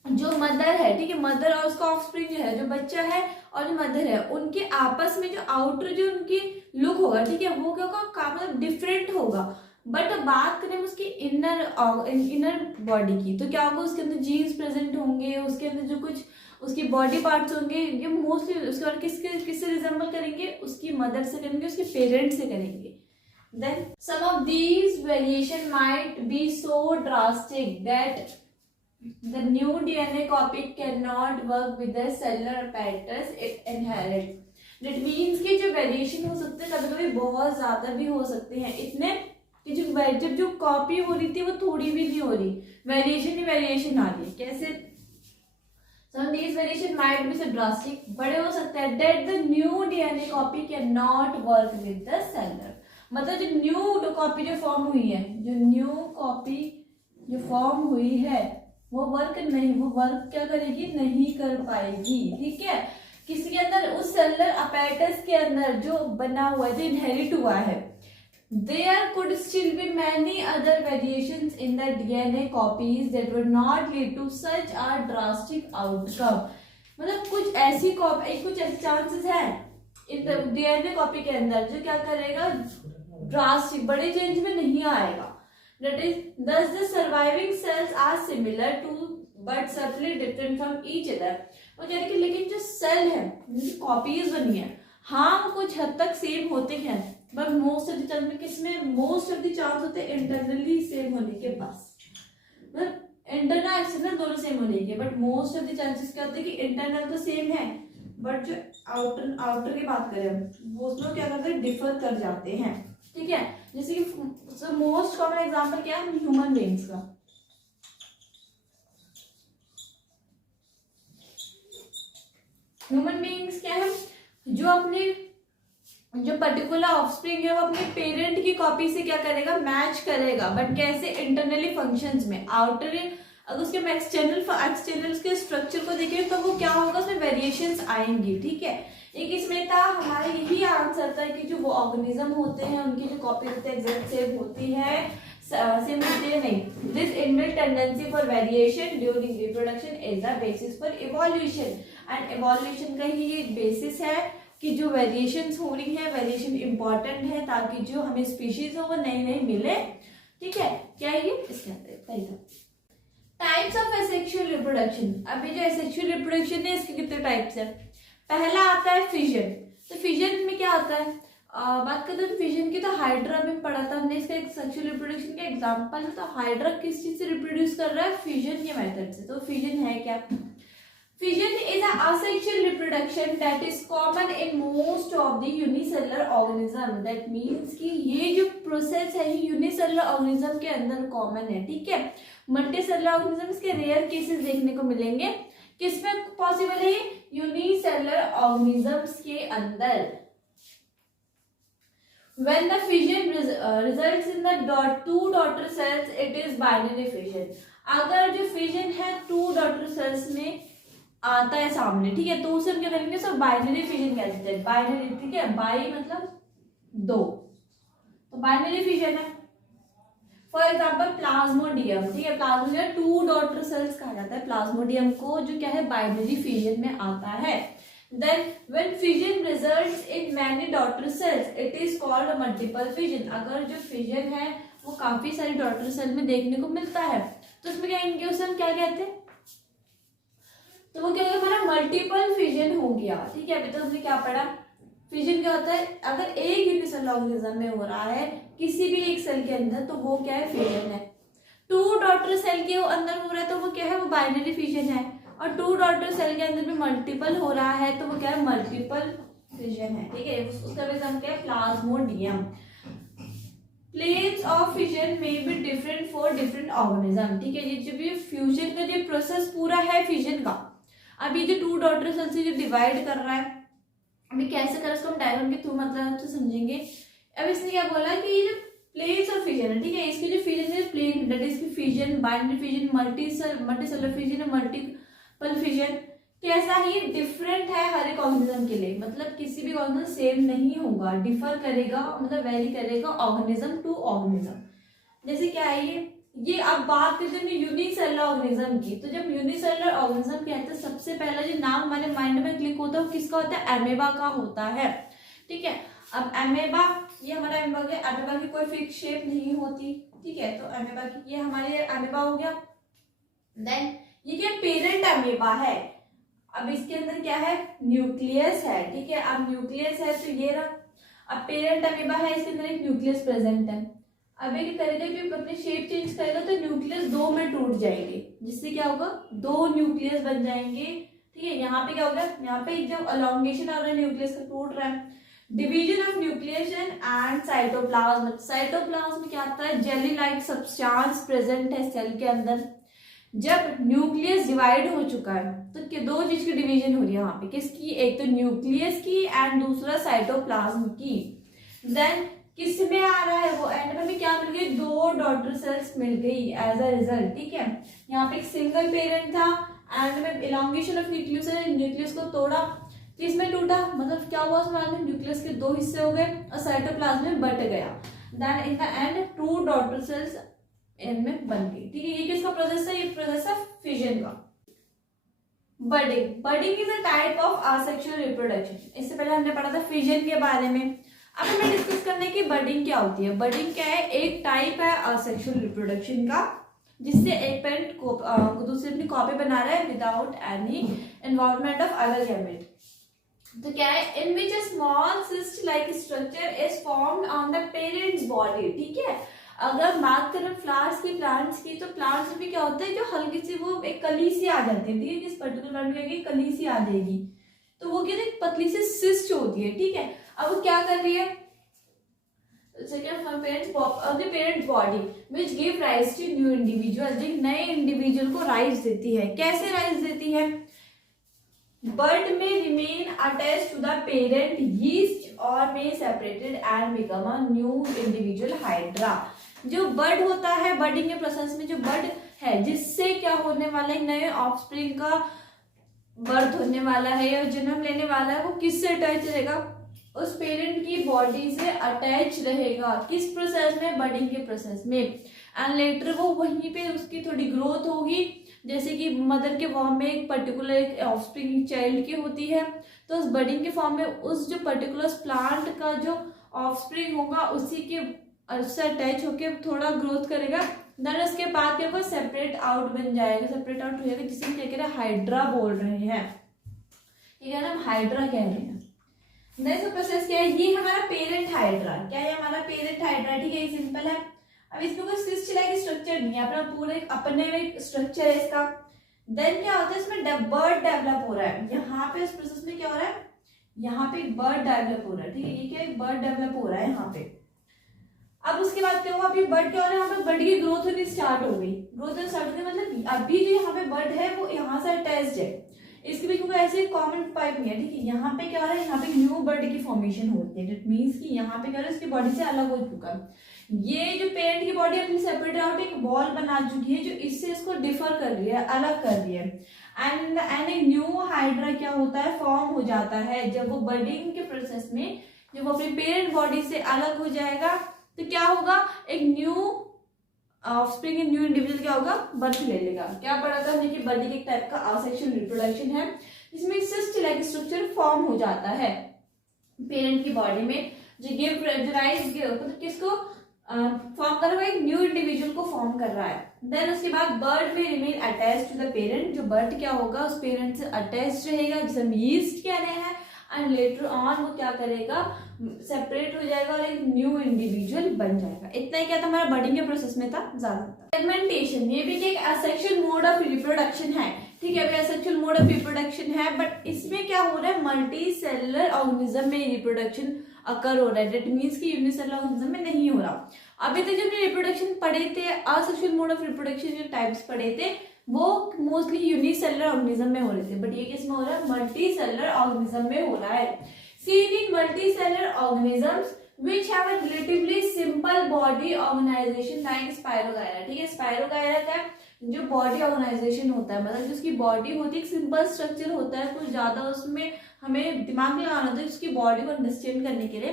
जो मदर है, ठीक है, मदर और उसका ऑफस्प्रिंग जो है, जो बच्चा है और जो मदर है, उनके आपस में जो आउटर जो उनकी लुक होगा, ठीक है, वो क्या होगा, मतलब डिफरेंट होगा। बट बात करें उसकी इनर बॉडी की तो क्या होगा, उसके अंदर जीन्स प्रेजेंट होंगे, उसके अंदर जो कुछ उसकी बॉडी पार्ट्स होंगे, ये मोस्टली उसके और किससे रिजेंबल करेंगे, उसकी मदर से करेंगे, उसके पेरेंट्स से करेंगे। Then some of these variation might be so drastic that the new DNA copy cannot work with the cellular patterns it inherits. That means कि जो वेरिएशन हो सकते हैं कभी कभी बहुत ज्यादा भी हो सकते हैं, इतने कि जब जो कॉपी हो रही थी वो थोड़ी भी नहीं हो रही, वेरिएशन ही वेरिएशन आ रही है। कैसे, some of these variation might be so drastic, बड़े हो सकते हैं, that the new DNA copy cannot work with the cellular। मतलब जो न्यू कॉपी जो फॉर्म हुई है, जो न्यू कॉपी जो फॉर्म हुई है वो वर्क क्या करेगी, नहीं कर पाएगी, ठीक है। किसी के अंदर उस सेलुलर अपैरेटस के अंदर जो बना हुआ है, जो इनहेरिट हुआ है, there could still be many other variations in the DNA copies that would not lead to such a drastic outcome। मतलब कुछ ऐसी कॉपी, कुछ चांसेस है इन डीएनए कॉपी के अंदर जो क्या करेगा, ड्रास्टिक बड़े चेंज में नहीं आएगा। That is, thus the surviving cells are similar to but subtly different from each other। वो कह रहे कि लेकिन जो सेल है, कॉपीज बनी है, हाँ कुछ हद तक सेम होते हैं, but most of the chance में किसमें, मोस्ट ऑफ द चांस होते हैं इंटरनली सेम होने के, बस मतलब इंटरनल एक्सटर्नल दोनों सेम होने के, but most of the chances क्या होते हैं कि इंटरनल तो सेम है बट जो आउटर की बात करें वो उसमें क्या करते हैं, डिफर कर जाते हैं, ठीक है। जैसे कि मोस्ट कॉमन एग्जांपल क्या है, ह्यूमन बीइंग्स का। ह्यूमन बीइंग्स क्या है, जो अपने जो पर्टिकुलर ऑफस्प्रिंग है वो अपने पेरेंट की कॉपी से क्या करेगा, मैच करेगा, बट कैसे, इंटरनली फंक्शंस में। आउटर अगर उसके एक्सटर्नल के स्ट्रक्चर को देखें तो वो क्या होगा, उसमें वेरिएशंस आएंगी, ठीक है। एक इसमें था हमारा यही आंसर था कि जो वो ऑर्गेनिज्म होते हैं उनकी जो कॉपी होती है एग्जैक्ट सेम होती है, सेम होती है नहीं। This inbuilt tendency for variation during reproduction is the basis for evolution, and evolution का ही एक बेसिस है कि जो वेरिएशंस हो रही है, वेरिएशन इंपॉर्टेंट है ताकि जो हमें स्पीशीज हो वो नई नई मिले, ठीक है। क्या है ये, इसके अंदर सही था। Types of asexual reproduction. अभी जो एसेक्सुअल रिप्रोडक्शन है इसके कितने टाइप्स है। पहला आता है फिजन। तो फिजन में क्या होता है, बात करते हैं फिजन की, तो हाइड्रा में पढ़ा था हमने, इसका एक सेक्सुअल रिप्रोडक्शन का एग्जांपल है। तो हाइड्रा किस चीज से रिप्रोड्यूस कर रहा है, फिजन के मेथड से। तो फिजन है क्या, fission is an asexual reproduction that is common in most of the unicellular organism। that means कि ये जो प्रोसेस है ये यूनिसेलुलर ऑर्गेनिज्म के अंदर कॉमन है, ठीक है। मल्टीसेलुलर ऑर्गेनिज्म के रेयर केसेस देखने को मिलेंगे, किसमें पॉसिबल है, यूनिसेलुलर ऑर्गेनिजम्स के अंदर। When the fission results in the two daughter cells, it is binary fission. अगर जो फिजन है टू डॉटर सेल्स में आता है सामने, ठीक है, तो उसे हम क्या करेंगे, सब बाइनरी फिजन कहते हैं. बाइनरी, ठीक है, बाई मतलब दो, तो बाइनरी फिजन है. फॉर एग्जाम्पल प्लाज्मोडियम, ठीक है, प्लाज्मोडियम टू डॉटर सेल्स कहा जाता है प्लाज्मोडियम को, जो क्या है बाइनरी फिजन में आता है. Then when fission results in many daughter cells, it is called a multiple fission. अगर जो फिजन है वो काफी सारी डॉटर सेल में देखने को मिलता है, तो उसमें क्या कहेंगे, उसे हम क्या कहते हैं, तो वो क्या हमारा मल्टीपल फिजन हो गया. ठीक है, अभी तो हमने क्या पढ़ा, फिजन क्या होता है, अगर एक यूनिसेल ऑर्गेनिज्म में हो रहा है किसी भी एक सेल के अंदर, तो वो क्या है, फिजन है. टू डॉटर सेल के अंदर हो रहा है तो वो क्या है, वो बाइनरी फिजन है. और टू डॉटर सेल के अंदर भी मल्टीपल हो रहा है तो वो क्या है, मल्टीपल फिजन है. ठीक है, उसका एग्जांपल क्या है, प्लाज्मोडियम. प्लेन्स ऑफ फिजन में be different for different organism. ठीक है, ये जो भी फ्यूजन का जो प्रोसेस पूरा है फिजन का, अभी जो टू डॉटर सेल से जो डिवाइड कर रहा है, अभी कैसे कर उसको हम डायग्राम के थ्रू मतलब से समझेंगे. अब इसने क्या बोला कि ये जो प्लेन्स ऑफ फिजन है, ठीक है, इसकी जो फिजन है plain, that is fission, binary fission, multicellular fission, multiple fission, कैसा ही डिफरेंट है हर एक ऑर्गेनिज्म के लिए. मतलब किसी भी ऑर्गेनिज्म सेम नहीं होगा, डिफर करेगा, मतलब वेरी करेगा ऑर्गेनिज्म टू ऑर्गेनिज्म. जैसे क्या है ये अब बात करते हैं यूनिसेलुलर ऑर्गेनिज्म की. तो जब यूनिसेलुलर ऑर्गेनिज्म कहते हैं, सबसे पहला जो नाम हमारे माइंड में क्लिक होता है वो किसका होता है, एमेबा का होता है. ठीक है, अब एमेबा, ये हमारा एमेबा है, एमेबा की कोई फिक्स शेप नहीं होती. ठीक है, तो एमेबा की ये हमारे एमेबा हो गया. देन ये क्या पेरेंट अमीबा है. अब इसके अंदर क्या है, न्यूक्लियस है. ठीक है, अब न्यूक्लियस है तो ये रहा. अब पेरेंट अमीबा है, इसके अंदर एक न्यूक्लियस प्रेजेंट है. अब ये क्या करेगा कि अपनी शेप चेंज करेगा तो न्यूक्लियस दो में टूट जाएंगे, जिससे क्या होगा, दो न्यूक्लियस बन जाएंगे. ठीक है, यहाँ पे क्या होगा, यहाँ पे जो अलोंगेशन आ रहा है न्यूक्लियस का टूट रहा है. Division of nucleation and cytoplasm. Cytoplasm में क्या आता है, जेली लाइक सब्सटेंस प्रेजेंट है सेल के अंदर. जब न्यूक्लियस डिवाइड हो चुका है तो दो चीज की डिवीजन हो रही है वहां पे, किसकी, एक तो न्यूक्लियस की एंड दूसरा साइटोप्लाज्म की. देन किस में आ रहा है, वो एंड में क्या मिल गई, दो डॉटर सेल्स मिल गई एज अ रिजल्ट. ठीक है, यहाँ पे एक सिंगल पेरेंट था, एंड में इलांगेशन ऑफ न्यूक्लियस है, न्यूक्लियस को तोड़ा, किसमें टूटा, मतलब क्या हुआ उसमें, न्यूक्लियस के दो हिस्से हो गए और साइटोप्लाज्म में बट गया. Then in the end two daughter cells इनमें बन गई. ठीक है, ये किसका प्रोसेस है, ये प्रोसेस है फिजन का. Budding. Budding is a type of asexual reproduction. इससे पहले हमने पढ़ा था फिजन के बारे में. अब हमें डिस्कस करने की बडिंग क्या होती है. बडिंग क्या है, एक टाइप है असेक्सुअल रिप्रोडक्शन का, जिससे एक पेरेंट दूसरे अपनी कॉपी बना रहा है without any involvement of other gamete. तो क्या है, in which a small cyst like structure is formed on the parents body. ठीक है, अगर बात करें फ्लावर्स की, प्लांट्स की, तो प्लांट्स में क्या होता है, जो हल्की सी वो एक कली सी आ जाती है. ठीक है, किस पर्टिकुलर प्लांट में कली सी आ जाएगी, तो वो क्या है, पतली सी सिस्ट होती है. ठीक है, अब वो क्या कर रही है, parents body which give rise to new individual, जो नए इंडिविजुअल को राइज देती है. कैसे राइज देती है, बर्ड में remain attach to the parent yeast और में separated and become a new individual hydra. जो बर्ड होता है, बर्डिंग के प्रोसेस में जो बर्ड है, जिससे क्या होने वाला है, नए ऑफस्प्रिंग का बर्थ होने वाला है या जन्म लेने वाला है, वो किससे अटैच रहेगा, उस पेरेंट की बॉडी से अटैच रहेगा. किस प्रोसेस में, बर्डिंग के प्रोसेस में. एंड लेटर वो वहीं पे उसकी थोड़ी ग्रोथ होगी, जैसे कि मदर के फॉर्म में एक पर्टिकुलर एक ऑफस्प्रिंग चाइल्ड की होती है, तो उस बर्डिंग के फॉर्म में उस जो पर्टिकुलर प्लांट का जो ऑफस्प्रिंग होगा उसी के उससे अटैच होकर थोड़ा ग्रोथ करेगा. देन उसके बाद क्या होगा, सेपरेट आउट बन जाएगा, सेपरेट आउट हो जाएगा, जिसे हम क्या कह रहे हैं, हाइड्रा बोल रहे हैं. ठीक है ना, हम हाइड्रा कह रहे हैं. नेक्स्ट प्रोसेस क्या है, ये हमारा पेरेंट हाइड्रा. क्या है हमारा पेरेंट हाइड्रा. ठीक है, ये सिंपल है. अब इसमें कोई सिस्ट लाइक स्ट्रक्चर नहीं है, अपना पूरे अपने में स्ट्रक्चर है इसका. देन क्या होता है, इसमें बर्ड डेवलप हो रहा है. यहाँ पे इस प्रोसेस में क्या हो रहा है, यहाँ पे बर्ड डेवलप हो रहा है. ठीक है, ये क्या है, बर्ड डेवलप हो रहा है यहाँ पे. अब उसके बाद क्या हुआ, अभी बर्ड क्या हो रहा है, यहाँ पे बर्ड की ग्रोथ होनी स्टार्ट हो गई. ग्रोथ स्टार्ट हो गई मतलब अभी जो यहाँ पे बर्ड है वो यहाँ से अटैच्ड है. इसके बीच में ऐसा ऐसे कॉमन पाइप नहीं है, ठीक है। यहाँ पे क्या हो रहा है, यहाँ पे न्यू बर्ड की फॉर्मेशन होती है, इट मीन्स कि यहाँ पे क्या हो रहा है, इसकी बॉडी से अलग हो चुका है। ये जो पेरेंट की बॉडी अपनी सेपरेट आउट एक वॉल बना चुकी है जो इससे इसको डिफर कर रही है, अलग कर रही है। एंड ए न्यू हाइड्रा क्या होता है, फॉर्म हो जाता है। जब वो बर्डिंग के प्रोसेस में जब वो अपनी पेरेंट बॉडी से अलग हो जाएगा तो क्या होगा, एक न्यू ऑफस्प्रिंग, न्यू इंडिविजुअल क्या होगा, बर्थ ले लेगा। क्या पढ़ा था हमने कि बर्डिंग एक टाइप का असेक्सुअल रिप्रोडक्शन है जिसमें सिस्ट लाइक स्ट्रक्चर फॉर्म हो जाता है पेरेंट की बॉडी में, जो गिव राइज मतलब किसको फॉर्म कर रहा है, एक न्यू इंडिविजुअल को फॉर्म कर रहा है। देन उसके बाद bud will remain attached to the parent, जो बर्ड क्या होगा उस पेरेंट से अटैच्ड रहेगा, जिसे हम यीस्ट कह रहे हैं। एंड लेटर ऑन वो क्या करेगा, सेपरेट हो जाएगा और एक न्यू इंडिविजुअल बन जाएगा। इतना ही क्या था हमारा बर्डिंग के प्रोसेस में था, ज्यादा। सेगमेंटेशन ये भी एक असेक्सुअल मोड ऑफ रिप्रोडक्शन है, ठीक है। असेक्सुअल मोड ऑफ रिप्रोडक्शन है, बट इसमें क्या हो रहा है, मल्टी सेलुलर ऑर्गेनिज्म में रिप्रोडक्शन अकर हो रहा है। दैट मीन्स कि यूनिसेलुलर ऑर्गेनिज्म में नहीं हो रहा। अभी तक जब हमने रिप्रोडक्शन पढ़े थे, असेक्सुअल मोड ऑफ रिप्रोडक्शन जो टाइप्स पढ़े थे वो मोस्टली यूनिसेलुलर ऑर्गेनिज्म में हो रहे थे, बट ये किस में हो रहा है, मल्टी सेलुलर ऑर्गेनिज्म में हो रहा है। Seen in multicellular organisms which have a relatively simple body organization like Spirogyra, ठीक है। Spirogyra का जो बॉडी ऑर्गेनाइजेशन होता है, मतलब जो उसकी बॉडी होती है, एक सिंपल स्ट्रक्चर होता है, कुछ ज्यादा उसमें हमें दिमाग में लगाना होता है उसकी बॉडी को अंडरस्टैंड करने के लिए।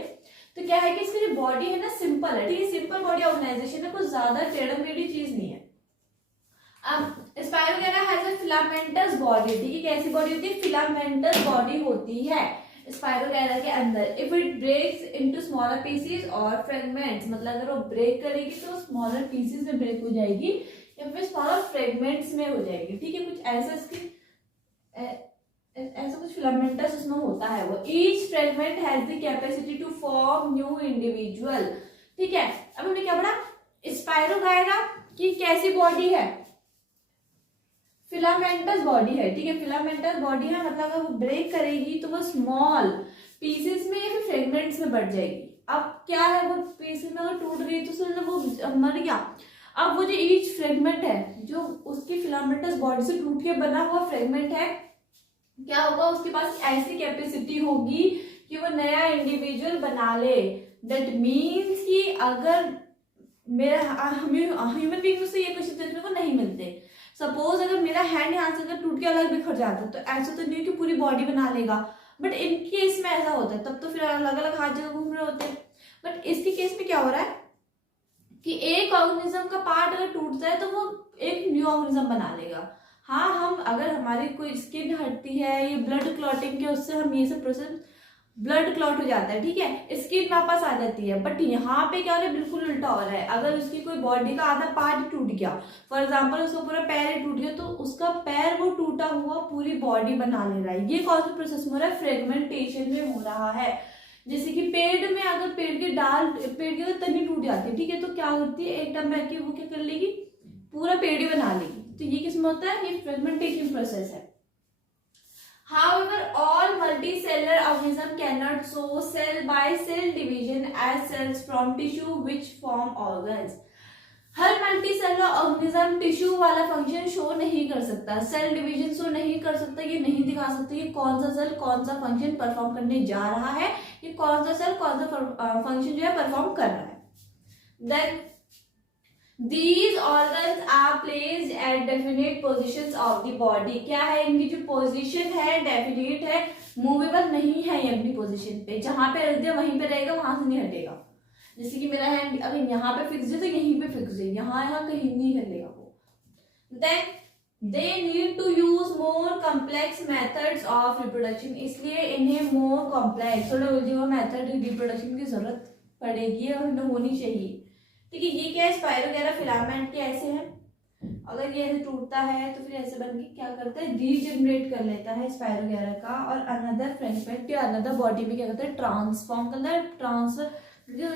तो क्या है कि इसकी जो बॉडी है ना सिंपल है, ठीक है, सिंपल बॉडी ऑर्गेनाइजेशन है, कुछ ज्यादा टेढ़ी मेढ़ी चीज नहीं है। अब स्पाइरोगैरा हैज अ फिलामेंटस बॉडी, ठीक है, कैसी बॉडी होती है, फिलामेंटस बॉडी होती है स्पाइरोगैरा के अंदर। If it breaks into smaller pieces और फ्रेगमेंट्स, मतलब अगर वो ब्रेक करेगी तो स्मॉलर पीसेस में ब्रेक हो जाएगी या फिर स्मॉलर फ्रेगमेंट्स में हो जाएगी, ठीक है। कुछ ऐसा इसकी ऐसा कुछ फिलामेंटस उसमें होता है वो। Each fragment has the capacity to form new individual, ठीक है। अब हमने क्या पढ़ा, स्पाइरोगैरा की कैसी बॉडी है, फिलामेंटस बॉडी है, ठीक है। फिलामेंटस बॉडी है मतलब अगर वो ब्रेक करेगी तो वो स्मॉल पीसेस में या फिर फ्रेगमेंट्स में बढ़ जाएगी। अब क्या है, वो पीसेस में अगर टूट गई तो उसने वो मर गया। अब वो जो ईच फ्रेगमेंट है जो उसकी फिलामेंटस बॉडी से टूट के बना हुआ फ्रेगमेंट है, क्या होगा, उसके पास ऐसी कैपेसिटी होगी कि वो नया इंडिविजुअल बना ले। दैट मीन्स कि अगर मेरा ह्यूमन बीइंग से ये क्वेश्चन देखने को नहीं मिलते। सपोज अगर मेरा हैंड यहाँ से अगर टूट के अलग बिखर जाता है तो ऐसा तो नहीं कि पूरी बॉडी बना लेगा, बट इन केस में ऐसा होता है, तब तो फिर अलग अलग हाथ जगह घूम रहे होते हैं। बट इसके केस में क्या हो रहा है कि एक ऑर्गेनिज्म का पार्ट अगर टूटता है तो वो एक न्यू ऑर्गेनिज्म बना लेगा। हाँ, हम अगर हमारी कोई स्किन हटती है, ये ब्लड क्लॉटिंग के उससे हम ये सब प्रोसेस, ब्लड क्लॉट हो जाता है, ठीक है, स्किन वापस आ जाती है। बट यहाँ पे क्या हो रहा है, बिल्कुल उल्टा हो रहा है। अगर उसकी कोई बॉडी का आधा पार्ट टूट गया, फॉर एग्जांपल उसका पूरा पैर ही टूट गया, तो उसका पैर वो टूटा हुआ पूरी बॉडी बना ले रहा है। ये कौन सा प्रोसेस हो रहा है, फ्रेगमेंटेशन में हो रहा है। जैसे कि पेड़ में अगर पेड़ की डाल, पेड़ की अगर तनी टूट जाती है, ठीक है, तो क्या होती है, एक टाइम बैठ के वो क्या कर लेगी, पूरा पेड़ ही बना लेगी। तो ये किसमें होता है, ये फ्रेगमेंटेशन प्रोसेस है। However, all multicellular organisms cannot show cell by cell division as cells from tissue which form organs. Her multicellular organism tissue वाला फंक्शन शो नहीं कर सकता, सेल डिवीजन शो नहीं कर सकता, ये नहीं दिखा सकता कि कौन सा सेल कौन सा फंक्शन परफॉर्म करने जा रहा है, कि कौन सा सेल कौन सा फंक्शन जो है परफॉर्म कर रहा है। Then These organs are placed at definite positions of the body. क्या है, इनकी जो पोजीशन है डेफिनेट है, मूवेबल नहीं है। ये अपनी पोजीशन पे जहां पे रख दिया वहीं पे रहेगा, वहां से नहीं हटेगा। जैसे कि मेरा हैंड अगर यहाँ पे फिक्स है तो यहीं पे फिक्स है, यहाँ कहीं नहीं हिलेगा वो। Then they need to use more complex methods of reproduction. इसलिए इन्हें more complex थोड़ा उलझे हुए मेथड रिप्रोडक्शन की जरूरत पड़ेगी और इन्हें होनी चाहिए, ठीक है। ये क्या है, स्पाइरोगैरा फिलामेंट के ऐसे है, अगर ये ऐसे टूटता है तो फिर ऐसे बन के क्या करता है, रीजनरेट कर लेता है स्पाइरोगैरा का, और अनदर फ्रेगमेंट या अनदर बॉडी में क्या करता है, ट्रांसफॉर्म करता है, ट्रांसफर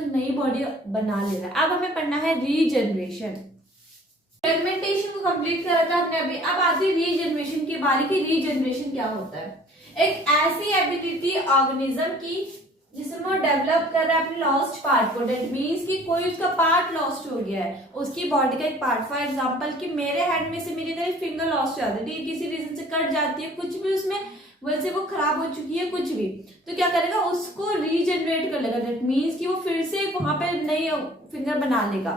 नई बॉडी बना ले रहा है। अब हमें पढ़ना है रीजनरेशन। फ्रेगमेंटेशन को कंप्लीट करा था हमने अभी, अब आती है रीजनरेशन की बारी की। रीजनरेशन क्या होता है, एक ऐसी एबिलिटी ऑर्गेनिज्म की जिसमें वो डेवलप कर रहा है अपने लॉस्ट पार्ट को। दैट मीन्स कि कोई उसका पार्ट लॉस्ट हो गया है, उसकी बॉडी का एक पार्ट, फॉर एग्जांपल कि मेरे हैंड में से मेरी फिंगर लॉस्ट हो जाती है, किसी रीजन से कट जाती है, कुछ भी उसमें वैसे वो खराब हो चुकी है कुछ भी, तो क्या करेगा उसको रीजनरेट कर लेगा। दैट मीन्स कि वो फिर से वहां पे नई फिंगर बना लेगा।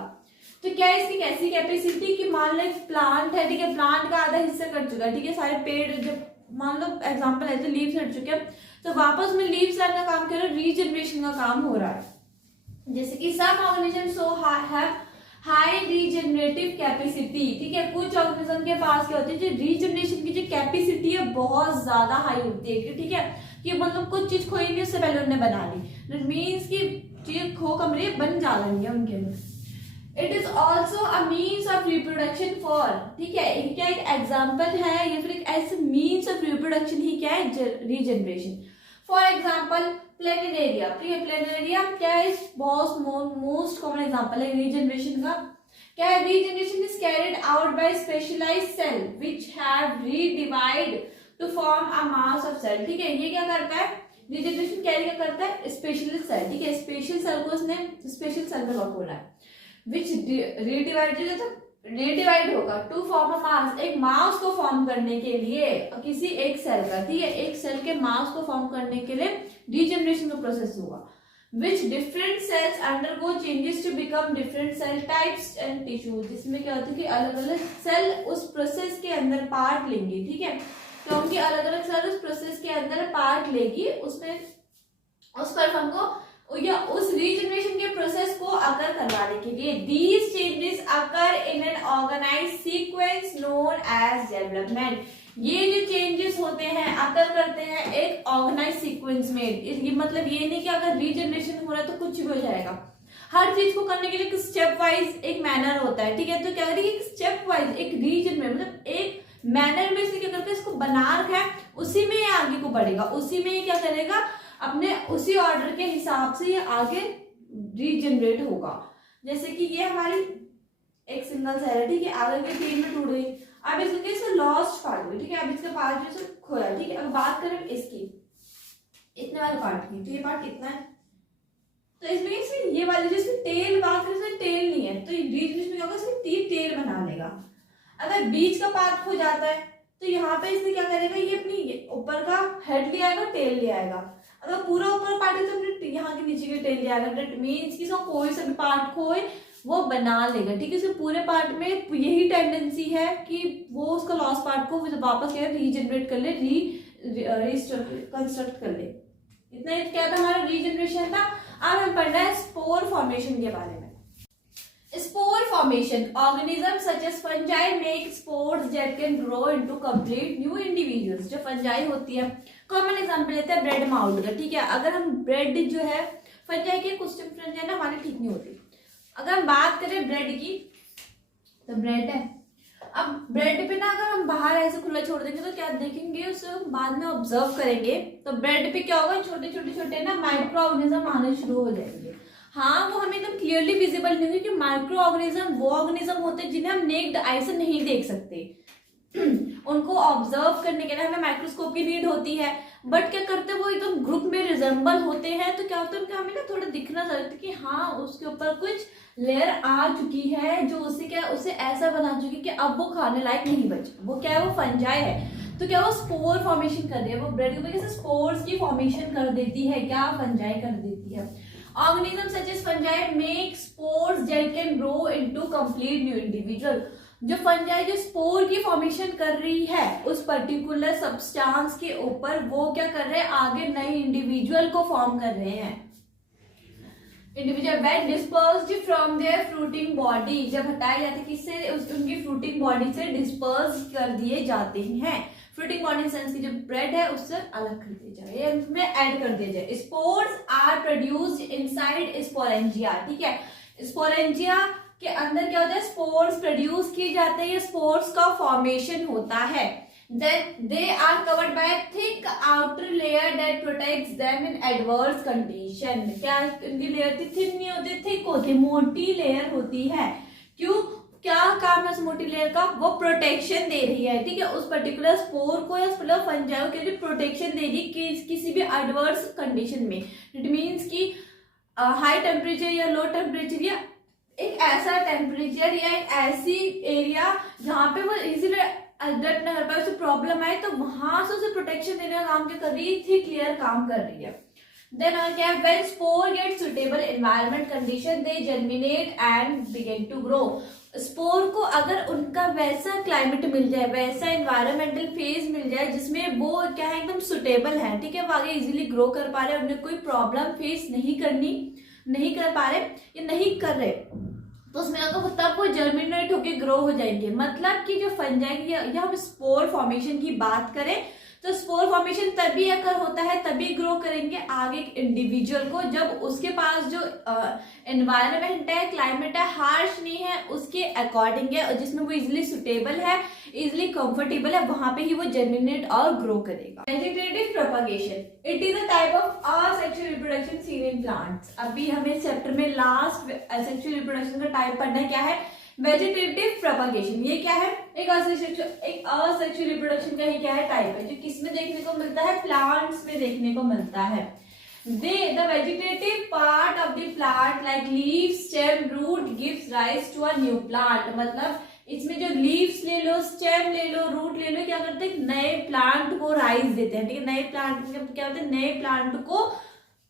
तो क्या है इसकी कैसी कैपेसिटी कि मान लो एक प्लांट है, ठीक है, प्लांट का आधा हिस्सा कट चुका है, ठीक है, सारे पेड़ जब मान लो एग्जाम्पल है तो लीव्स हट चुके हैं, तो वापस में लीव्स लाने का काम कर रहा है, रीजनरेशन का काम हो रहा है। जैसे कि some organism so have high regenerative capacity, ठीक है, कुछ ऑर्गेनिज्म के पास क्या होती है, जो रीजनरेशन की जो कैपेसिटी है बहुत ज्यादा हाई होती है, ठीक है, कि मतलब कुछ चीज खोई नहीं उससे पहले उन्होंने बना ली। दैट मीन्स कि चीज खो कम रही है, बन जा रही है उनके अंदर। It is also a means of reproduction for, ठीक है, क्या एक एग्जाम्पल है या फिर एक ऐसे मीन्स ऑफ रिप्रोडक्शन ही क्या है, रीजनरेशन। फॉर एग्जाम्पल प्लेनेरिया, ठीक है, प्लेनेरिया क्या है, मोस्ट कॉमन एग्जांपल है रीजनरेशन का। क्या है, regeneration is carried out by specialised cell which have redivide to form a mass of cell, ठीक है, ये क्या करता है, रीजनरेशन कैरी क्या करता है, स्पेशल सेल, ठीक है, स्पेशल सेल को उसने स्पेशल सेल में बोला है, व्हिच रीडिवाइड, तो रीडिवाइड होगा टू फॉर्म अ मास, एक मास को फॉर्म करने के लिए किसी एक सेल का, ठीक है, एक सेल के मास को फॉर्म करने के लिए रीजनरेशन का प्रोसेस होगा। Which different cells undergo changes to become different cell types and tissues, जिसमें क्या होता है कि अलग अलग सेल उस प्रोसेस के अंदर पार्ट लेंगे, ठीक है, तो उनकी अलग अलग सेल उस प्रोसेस के अंदर पार्ट लेगी, उसमें उस परफॉर्म को या उस रीजनरेशन के प्रोसेस को अकर करवाने के लिए। These changes occur in an organised sequence known as development, ये जो चेंजेस होते हैं अकर करते हैं एक ऑर्गेनाइज्ड सीक्वेंस में। ये मतलब ये नहीं कि अगर रीजनरेशन हो रहा है तो कुछ भी हो जाएगा, हर चीज को करने के लिए एक स्टेप वाइज एक मैनर होता है, ठीक है, तो क्या करेगी स्टेप वाइज एक रीजन में मतलब एक मैनर में से क्या करके इसको बना रखा है, उसी में ये आगे को बढ़ेगा, उसी में ये क्या करेगा अपने उसी ऑर्डर के हिसाब से ये आगे रीजनरेट होगा। जैसे कि ये हमारी एक सिंगल सेल है, ठीक है, आगे के 3 में टूट गई, अब इसका लॉस्ट पार्ट हुई, ठीक है, अब इसका पार्ट जो खोया, ठीक है, अब बात करें इसकी इतने वाले पार्ट की, तो ये पार्ट कितना है, तो इसमें ये वाली जो इसमें टेल बात करें, इसमें टेल नहीं है, तो रीजनरेशन में क्या होगा, इसमें 3 टेल बना लेगा। अगर बीच का पार्ट खो जाता है तो यहाँ पे इसने क्या करेगा, ये अपनी ऊपर का हेड ले आएगा, टेल ले आएगा, अगर पूरा ऊपर पार्ट है तो अपने यहाँ के नीचे के टेल ले आएगा। दैट मीन्स कि इसका कोई सा भी पार्ट खोए वो बना लेगा, ठीक है, इसके पूरे पार्ट में यही टेंडेंसी है कि वो उसका लॉस्ट पार्ट को वापस क्या रीजनरेट कर ले, कंस्ट्रक्ट कर ले। इतना क्या था हमारा रीजनरेशन था। अब हम पढ़ना है स्पोर फॉर्मेशन के बारे में। Spore formation. Organisms such as fungi make spores that can grow into complete new individuals. जो fungi होती है, कॉमन एग्जांपल लेते हैं ब्रेड माउल्ड का, ठीक है, अगर हम ब्रेड जो है fungi के कुछ फंजाई ना हमारी ठीक नहीं होती। अगर हम बात करें ब्रेड की तो ब्रेड है, अब ब्रेड पे ना अगर हम बाहर ऐसे खुला छोड़ देंगे तो क्या देखेंगे, उसे बाद में ऑब्जर्व करेंगे तो ब्रेड पे क्या होगा, छोटे छोटे छोटे ना माइक्रो ऑर्गेनिज्म आने शुरू हो जाएंगे। हाँ, वो हमें एकदम क्लियरली विजिबल नहीं होगी कि माइक्रो ऑर्गेनिज्म वो ऑर्गेनिज्म होते हैं जिन्हें हम नेक्ड आई से नहीं देख सकते उनको ऑब्जर्व करने के लिए हमें माइक्रोस्कोप की नीड होती है, बट क्या करते हैं वो एकदम ग्रुप में रिजेंबल होते हैं, तो क्या होता है उनका हमें ना थोड़ा दिखना चाहिए कि हाँ उसके ऊपर कुछ लेयर आ चुकी है जो उसे क्या उसे ऐसा बना चुकी कि अब वो खाने लायक नहीं बचा। वो क्या है, वो फंजाई है, तो क्या वो स्पोर फॉर्मेशन कर रही है, वो ब्रेड की वजह से स्पोर्स की फॉर्मेशन कर देती है, क्या फंजाई कर देती है। Organisms such as fungi make spores that can grow into complete new individual. जो फंजाई जो स्पोर की फॉर्मेशन कर रही है उस पर्टिकुलर सब्सटेंस के ऊपर, वो क्या कर रहे हैं आगे नए इंडिविजुअल को फॉर्म कर रहे हैं। Individual when dispersed from their fruiting body, जब हटाए जाते किससे, उनकी फ्रूटिंग बॉडी से डिस्पर्स कर दिए जाते हैं। फ्रूटिंग बॉडी सेंस की जो ब्रेड है उससे अलग कर दिया जाए, उसमें ऐड कर दिया जाए। Spores are produced inside sporangia, ठीक है, स्पोरेंजिया के अंदर क्या होता है, स्पोर्स प्रोड्यूस किए जाते हैं, स्पोर्स का फॉर्मेशन होता है। Then they are covered by a thick outer layer that protects them in adverse condition. क्या उनकी लेयर थिन नहीं होती, थिक होती, मोटी लेयर होती है। क्यों, क्या काम है उस मोटी लेयर का, वो प्रोटेक्शन दे रही है, ठीक है, उस पर्टिकुलर स्पोर को या पर्टिकुलर फंजाई के लिए प्रोटेक्शन दे रही है किसी भी एडवर्स कंडीशन में। इट मीन्स कि हाई टेम्परेचर या लो टेम्परेचर या एक ऐसा टेम्परेचर या एक ऐसी एरिया जहाँ पे वो इजीली डेवलप ना कर पाए, उसे प्रॉब्लम आए, तो वहां से उसे प्रोटेक्शन देने का काम क्या कर रही है, थिक लेयर काम कर रही है। देन और क्या है, when spore get suitable environment condition they germinate and begin to grow. Spore को अगर उनका वैसा क्लाइमेट मिल जाए, वैसा एनवायरमेंटल फेज मिल जाए जिसमें वो क्या है एकदम सुटेबल है, ठीक है, वो आगे इजीली ग्रो कर पा रहे, उन्हें कोई प्रॉब्लम फेस नहीं कर पा रहे या नहीं कर रहे, तो उसमें अगर तब वो जर्मिनेट होके ग्रो हो जाएंगे। मतलब कि जो फंजाई की या हम स्पोर फॉर्मेशन की बात करें तो स्पोर फॉर्मेशन तभी अगर होता है, तभी ग्रो करेंगे आगे इंडिविजुअल को, जब उसके पास जो एनवायरनमेंट है, क्लाइमेट है, हार्श नहीं है, उसके अकॉर्डिंग है, और जिसमें वो इजिली सुटेबल है, इजिली कंफर्टेबल है, वहां पे ही वो जर्मिनेट और ग्रो करेगा। Vegetative propagation, it is a type of asexual reproduction seen in plants. अभी हमें चैप्टर में लास्ट असेक्सुअल रिप्रोडक्शन का टाइप पढ़ना है, क्या है, वेजिटेटिव प्रोपगेशन। ये क्या है, एक असेक्सुअल रिप्रोडक्शन का ही क्या है, टाइप है, जो किसमें देखने को मिलता है, प्लांट्स में देखने को मिलता है। The vegetative part of the plant like leaves, stem, root gives rise to a new plant। मतलब इसमें जो लीव्स ले लो, स्टेम ले लो, रूट ले लो, क्या करते हैं, नए प्लांट को राइज देते हैं, ठीक है, नए प्लांट क्या होते हैं, नए प्लांट को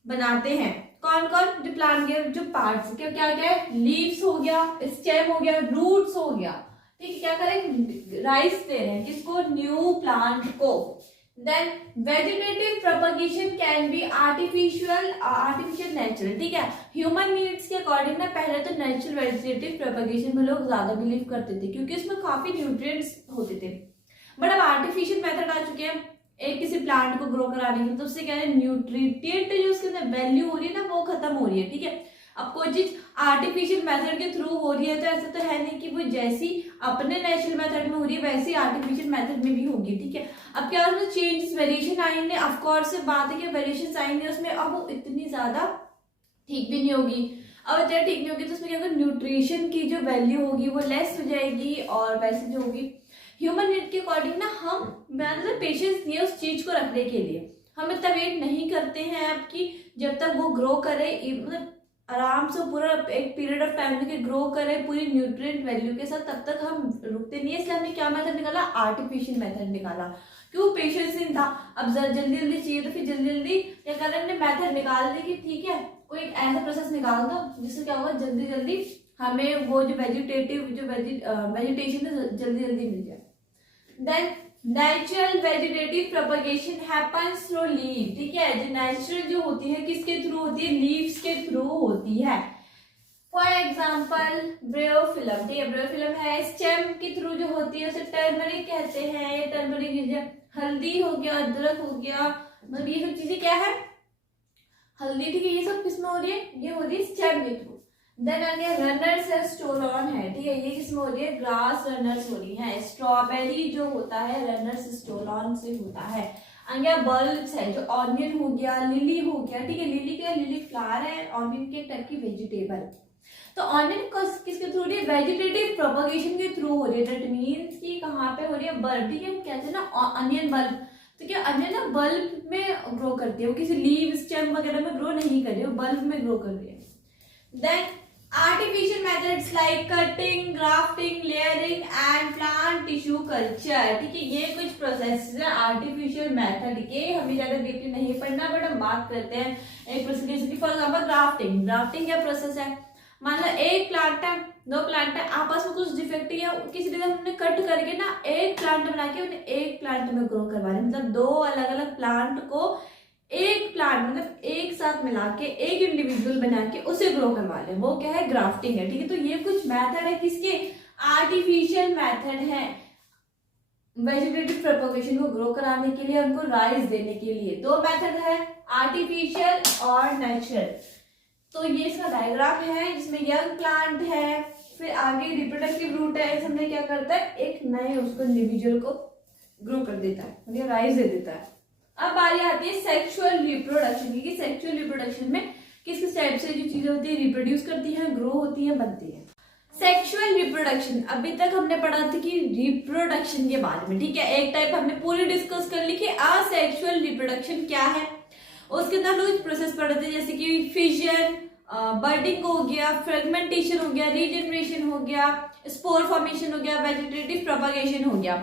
बनाते हैं। कौन कौन, जो प्लांट के जो पार्ट्स, क्या क्या क्या है, लीव्स हो गया, स्टेम हो गया, रूट्स हो गया, ठीक है, क्या करें, राइज दे रहे हैं किसको, न्यू प्लांट को। Then vegetative propagation can be artificial natural, ठीक है, ह्यूमन नीड्स के अकॉर्डिंग ना, पहले तो नेचुरल वेजिटेटिव प्रोपगेशन में लोग ज्यादा बिलीव करते थे क्योंकि उसमें काफी न्यूट्रिएंट्स होते थे, बट अब आर्टिफिशियल मेथड आ चुके हैं एक किसी प्लांट को ग्रो कराने के, तो उससे क्या है, न्यूट्रिएंट जो उसके अंदर वैल्यू हो रही है ना, वो खत्म हो रही है, ठीक है। अब कोई चीज आर्टिफिशियल मेथड के थ्रू हो रही है तो ऐसा तो है नहीं कि वो जैसी अपने नेचुरल मेथड में हो रही है वैसी आर्टिफिशियल मेथड में भी होगी, ठीक है। अब क्या उसमें चेंजेस वेरिएशन आएंगे, ऑफकोर्स से बात है कि वेरिएशन आएंगे उसमें, अब वो इतनी ज्यादा ठीक भी नहीं होगी। अब अगर ठीक नहीं होगी तो उसमें क्या होगा, न्यूट्रिशन की जो वैल्यू होगी वो लेस हो जाएगी, और वैसे जो होगी ह्यूमन नीड के अकॉर्डिंग ना, हम मतलब पेशेंस नहीं है उस चीज को रखने के लिए, हम इतना वेट नहीं करते हैं अब कि जब तक वो ग्रो करे, मतलब आराम से पूरा एक पीरियड ऑफ टाइम लेके ग्रो करे पूरी न्यूट्रिएंट वैल्यू के साथ, तब तक हम रुकते नहीं है। इसलिए हमने क्या मेथड निकाला, आर्टिफिशियल मेथड निकाला, क्यों, पेशेंस नहीं था, अब जल्दी जल्दी चाहिए तो फिर जल्दी जल्दी क्या कर रहे हैं, मेथड निकाल दी कि ठीक है कोई ऐसा प्रोसेस निकाल दो जिससे क्या होगा, जल्दी जल्दी हमें वो जो वेजिटेशन है जल्दी जल्दी मिल जाए। Then natural vegetative propagation happens through leave, ठीक है, जो नेचुरल जो होती है किसके थ्रू होती है, लीव्स के थ्रू होती है। फॉर एग्जाम्पल ब्रियोफिलम, ठीक है, ब्रियोफिलम है, स्टेम के थ्रू जो होती है उसे टर्मरिक कहते हैं, टर्मरिक हल्दी हो गया, अदरक हो गया, मतलब ये सब चीजें क्या है, हल्दी, ठीक है, ये सब किसमें हो रही है, ये हो रही है स्टेम के थ्रू। देन आगे रनर्स है, स्टोलॉन है, ठीक है, ये किसमें हो रही है, ग्रास रनर्स हो रही है। स्ट्रॉबेरी जो होता है रनर्स स्टोलॉन से होता है। आगे बल्ब्स है, जो ऑनियन हो गया, लिली हो गया, ठीक है, लिली फ्लावर है, ऑनियन के टाइप की वेजिटेबल। तो ऑनियन किसके थ्रू हो रही है, वेजिटेटिव प्रोपगेशन के थ्रू हो रही है। दैट मीन्स कि कहाँ पे हो रही है, बल्ब, ठीक है, हम कहते हैं ना अनियन बल्ब, तो क्या अनियन ना बल्ब में ग्रो करती है, वो किसी लीव स्टेम वगैरह में ग्रो नहीं कर रही है, वो बल्ब में ग्रो कर रही है। Then artificial methods like cutting, grafting, layering and plant tissue culture, ठीक है, ये कुछ प्रोसेस है आर्टिफिशियल मेथड के, हमें ज्यादा डीपली नहीं पढ़ना, बट हम बात करते हैं एक प्रोसेस जैसे फॉर एग्जाम्पल ग्राफ्टिंग। ग्राफ्टिंग क्या प्रोसेस है, मान लो एक प्लांट है, दो प्लांट है, आपस में कुछ डिफेक्ट है, किसी जगह हमने कट करके ना एक प्लांट बना के उन्हें एक प्लांट में ग्रो करवा रहे, मतलब दो अलग अलग प्लांट को एक प्लांट मतलब एक साथ मिला के एक इंडिविजुअल बना के उसे ग्रो करवा ले, वो क्या है, ग्राफ्टिंग है, ठीक है। तो ये कुछ मेथड है किसके, आर्टिफिशियल मेथड है वेजिटेटिव प्रोपगेशन को ग्रो कराने के लिए, उनको राइज देने के लिए। दो मेथड है, आर्टिफिशियल और नेचुरल। तो ये इसका डायग्राम है जिसमें यंग प्लांट है, फिर आगे रिप्रोडक्टिव रूट है, इसमें क्या करता है, एक नए उसको इंडिविजुअल को ग्रो कर देता है, मतलब राइज दे देता है। अब बारी आती है सेक्सुअल रिप्रोडक्शन की, सेक्सुअल रिप्रोडक्शन में किस किस टाइप से जो चीजें होती है रिप्रोड्यूस करती हैं, ग्रो होती है, बनती है। सेक्सुअल रिप्रोडक्शन, अभी तक हमने पढ़ा था कि रिप्रोडक्शन के बारे में, ठीक है, एक टाइप हमने पूरी डिस्कस कर ली कि असेक्सुअल रिप्रोडक्शन क्या है, उसके अंदर कुछ प्रोसेस पढ़े थे जैसे कि फिजन, बर्डिंग हो गया, फ्रेगमेंटेशन हो गया, रीजनरेशन हो गया, स्पोर फॉर्मेशन हो गया, वेजिटेटिव प्रोपगेशन हो गया।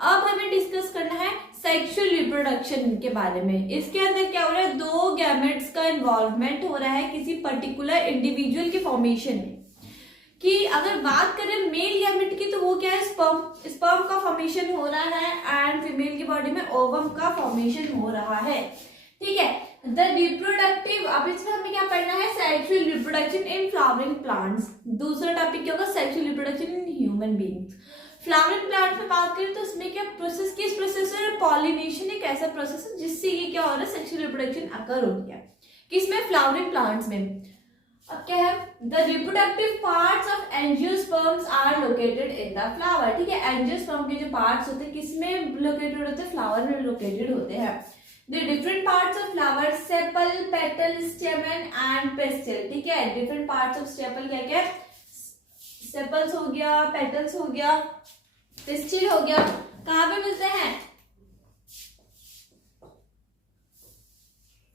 अब हमें डिस्कस करना है सेक्सुअल रिप्रोडक्शन के बारे में। इसके अंदर क्या हो रहा है, दो गैमेट्स का इन्वॉल्वमेंट हो रहा है किसी पर्टिकुलर इंडिविजुअल के फॉर्मेशन में। कि अगर बात करें मेल गैमेट की तो वो क्या है, स्पर्म का फॉर्मेशन हो रहा है एंड फीमेल की बॉडी में ओवम का फॉर्मेशन हो रहा है। ठीक है, द रिप्रोडक्टिव, अब इसमें हमें क्या पढ़ना है, sexual reproduction in flowering plants. दूसरा टॉपिक क्या होगा, sexual reproduction in human beings. Flowering plant में बात करें तो इसमें क्या प्रोसेस, किस प्रोसेस है, पॉलिनेशन एक ऐसा प्रोसेस है जिससे ये क्या हो रहा है, सेक्सुअल रिप्रोडक्शन अकर हो गया किसमें, फ्लावरिंग प्लांट्स में। अब क्या है, the reproductive parts of angiosperms are located in the flower. ठीक है, एंजियोस्पर्म के जो पार्ट्स होते हैं किसमें लोकेटेड होते हैं, फ्लावर में लोकेटेड होते हैं। The different parts of flower, sepal, petal, stamen and pistil। ठीक है, different parts of sepal क्या क्या, sepals हो गया, petals हो गया, pistil हो गया, कहाँ पे मिलते हैं,